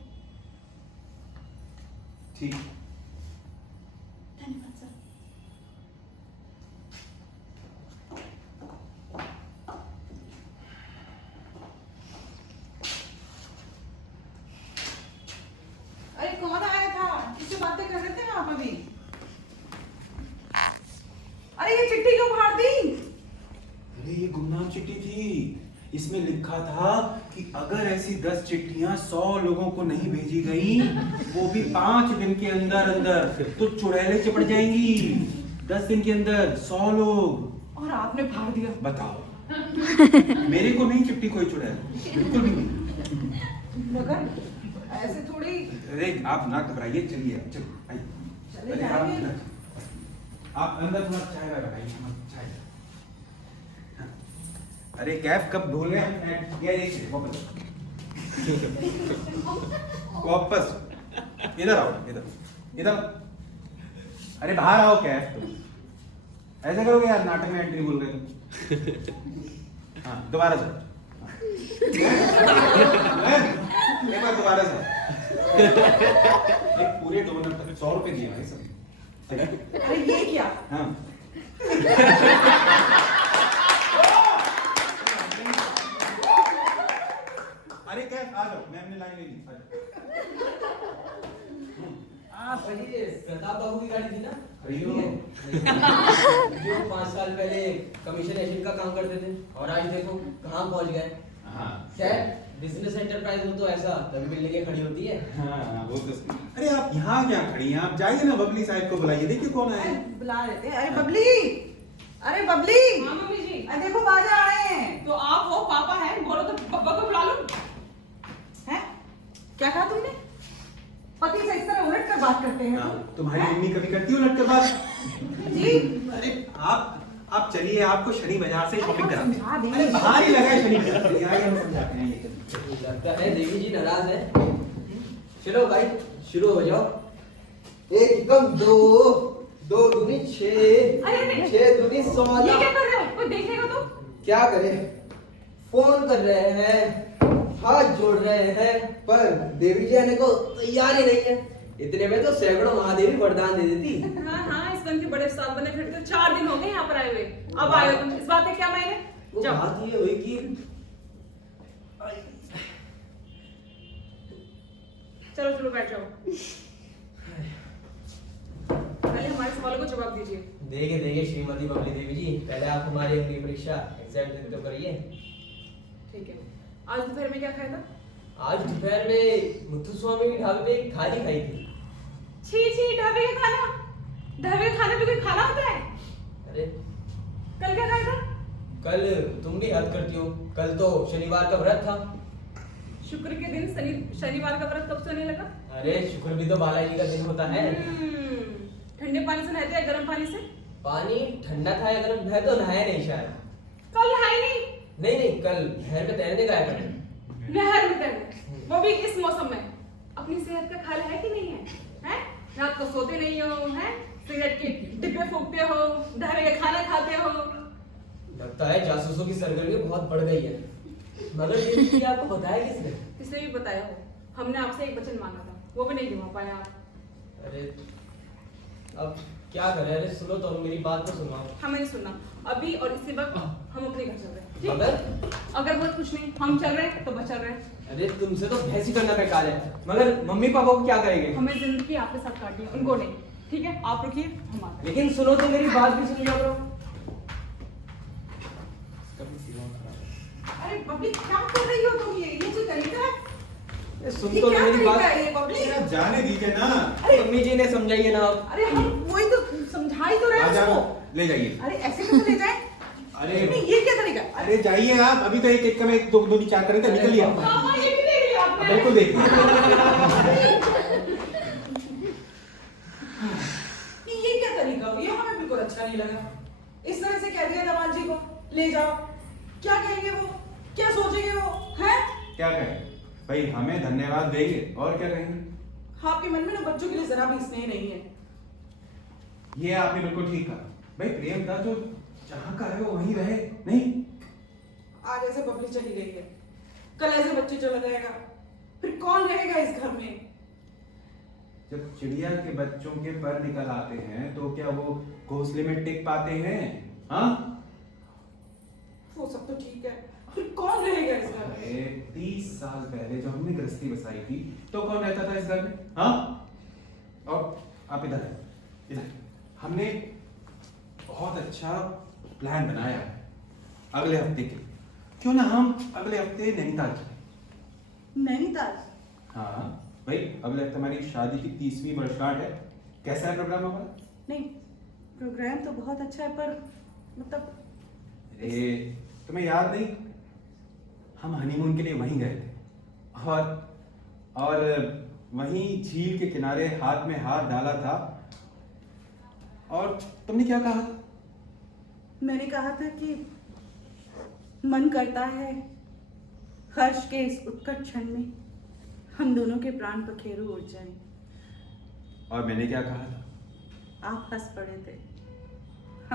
ठीक, धन्यवाद सर। अरे कौन आया था? किससे बातें कर रहे थे आप अभी? अरे ये चिट्ठी क्यों फाड़ दी? अरे ये गुमनाम चिट्ठी थी, इसमें लिखा था कि अगर ऐसी 10 चिट्ठियां 100 लोगों को नहीं भेजी गई, वो भी 5 दिन के अंदर अंदर, तो चुड़ैलें चिपट जाएंगी। 10 दिन के अंदर 100 लोग। और आपने फाड़ दिया। बताओ। मेरे को नहीं चिपटी कोई चुड़ैल, बिल्कुल भी नहीं। मगर ऐसे थोड़ी। अरे आप ना घबराइए, चलिए चलिए आइए। चले अरे जाइए। आप अंदर थोड़ा चाय लगाइए, चाय। अरे कैफ कब भूल गए? ये देखिए वापस, वापस इधर आओ, इधर। अरे बाहर आओ कैफ। तुम ऐसे करोगे यार, नाटक में एंट्री भूल गए तुम। हाँ दोबारा से, एक बार दोबारा से। एक पूरे डोनर 100 रुपए दिए भाई सब। अरे ये क्या? हाँ अरे कैफ आ जाओ, मैं अपनी लाइन ले ली। भाई प्रताप बाबू की गाड़ी थी ना? खरीदो। जो 5 साल पहले कमीशन एजेंट का काम करते थे, और आज देखो कहाँ पहुँच गए। हाँ खैर, बिजनेस एंटरप्राइज में तो ऐसा तभी मिलने के खड़ी होती है। हाँ वो तो। अरे आप यहाँ क्या खड़ी हैं? आप जाइए ना, बबली साहब को बुलाइए, देखिए कौन आए। बुला लेते हैं। अरे बबली, अरे बबली। हाँ मम्मी जी। अरे देखो बाजा आए हैं। तो आप हो, पापा है, बोलो तो पापा को बुला लो। हैं? क्या कहा तुमने? पति से इस तरह उलट कर बात करते हैं हाँ, तुम? तुम्हारी हैं? मम्मी कभी करती हो लट कर बात? जी। अरे आप चलिए, आपको शनि बाजार से शॉपिंग अरे हम कराते समझा हैं। देंगे। अरे बाहर ही लगा है शनि बाजार, चलिए आइए हम समझाते हैं ये। लगता है देवी जी नाराज है। चलो भाई शुरू हो जाओ। 1 कम 2, 2 दूनी 6, अरे 6 दूनी 16। ये क्या कर रहे हो? कोई देखेगा तो? क्या करें? फोन कर रहे हैं, हाथ जोड़ रहे हैं, पर देवी जी आने को तैयार ही नहीं है। इतने में तो सैकड़ों महादेवी वरदान दे देती। हाँ हाँ, इस बन के बड़े साल बने फिरते 4 दिन हो गए यहाँ पर आए हुए। अब आए हो तुम, इस बात है क्या मायने? वो जाओ। बात ये हुई कि चलो चलो बैठ जाओ। पहले हमारे सवालों को जवाब दीजिए। देंगे श्रीमती बबली देवी जी, पहले आप हमारी अगली परीक्षा एग्जाम देने तो करिए। ठीक है। आज दोपहर में क्या खाया था? आज दोपहर में मुथु स्वामी के ढाबे पे थाली खाई थी। छी ढाबे का खाना। ढाबे के खाने पे कोई खाना होता है? अरे कल क्या खाया था? कल तुम भी हद करती हो, कल तो शनिवार का व्रत था। शुक्र के दिन शनिवार का व्रत कब से होने लगा? अरे शुक्र भी तो बालाजी का दिन होता है। ठंडे पानी से नहाते या गर्म पानी से? पानी ठंडा था या गर्म? मैं तो नहाया नहीं शायद। कल नहाए नहीं? नहीं कल नहर में तैरने गया था। नहर में तैरने, वो भी इस मौसम में। अपनी सेहत का ख्याल है कि नहीं है? हैं? रात को सोते नहीं हो, हैं? सिगरेट के डिब्बे फूकते हो, ढाबे का खाना खाते हो। लगता है जासूसों की सरगर्मी बहुत बढ़ गई है। मगर ये चीज़ आपको बताया किसने? किसने भी बताया हो? हमने आपसे एक वचन मांगा था, वो भी नहीं निभा पाया आप। अरे अब क्या करें? अरे सुनो तो मेरी बात तो सुनो। हमें नहीं सुनना। अभी और इसी वक्त हम अपने घर चल रहे हैं। ठीक? मगर अगर वो कुछ नहीं, हम चल रहे हैं तो बस चल रहे हैं। अरे तुमसे तो बहस ही करना बेकार है। मगर मम्मी पापा को क्या करेंगे? हमें जिंदगी आपके साथ काटनी है, उनको नहीं। ठीक है, आप रुकिए, हम आते हैं। लेकिन सुनो तो मेरी बात भी सुन लिया करो। अरे बबली क्या कर रही हो तुम? ये जो तरीका है, ये सुन ये तो क्या मेरी तरीका बात। है ये बबली? आप जाने दीजिए ना। मम्मी जी ने समझाइए ना आप। अरे हम वही तो समझा ही तो रहे आ हैं जाओ, उसको। ले जाइए। अरे ऐसे कैसे ले जाए? अरे नहीं ये क्या तरीका? अरे जाइए आप, अभी तो एक में एक दो दो चार करे थे, निकलिए आप। पापा, ये भी देख लिया आपने? बिल्कुल देखिए। ये क्या तरीका हो? ये हमें बिल्कुल अच्छा नहीं लगा। इस तरह से कह दिया दामाद जी को ले जाओ, क्या कहेंगे वो? क्या सोचेंगे वो? हैं? क्या कहें भाई, हमें धन्यवाद देंगे और क्या कहेंगे। आपके मन में ना बच्चों के लिए जरा भी स्नेह नहीं है। ये आपने बिल्कुल ठीक कहा भाई। प्रेम था जो जहाँ का है वो वहीं रहे, नहीं। आज ऐसे बबली चली गई है, कल ऐसे बच्चे चला जाएगा, फिर कौन रहेगा इस घर में? जब चिड़िया के बच्चों के पर निकल आते हैं तो क्या वो घोंसले में टिक पाते हैं? हाँ, वो सब तो ठीक है, फिर कौन रहेगा इस घर में? अरे 30 साल पहले जब हमने गृहस्थी बसाई थी तो कौन रहता था इस घर में? हाँ, और आप इधर है, इधर। हमने बहुत अच्छा प्लान बनाया है अगले हफ्ते के। क्यों ना हम अगले हफ्ते नैनीताल चलें? नैनीताल? हाँ भाई, अगले हफ्ते हमारी शादी की 30वीं वर्षगांठ है। कैसा है प्रोग्राम हमारा? नहीं, प्रोग्राम तो बहुत अच्छा है, पर मतलब अरे तुम्हें याद नहीं, हम हनीमून के लिए वहीं गए थे और वहीं झील के किनारे हाथ में हाथ डाला था। और तुमने क्या कहा था? मैंने कहा था कि मन करता है हर्ष के इस उत्कट क्षण में हम दोनों के प्राण पखेरु उड़ जाएं। और मैंने क्या कहा था? आप हंस पड़े थे।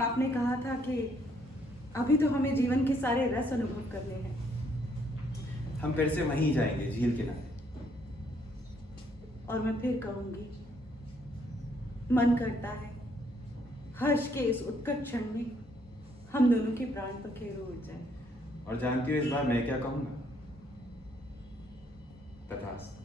आपने कहा था कि अभी तो हमें जीवन के सारे रस अनुभव करने हैं। हम फिर से वहीं जाएंगे, झील किनारे। और मैं फिर कहूंगी, मन करता है हर्ष के इस उत्कट क्षण में हम दोनों के प्राण पखेरु उड़ जाएं। और जानती हो इस बार मैं क्या कहूंगा? तथास्तु।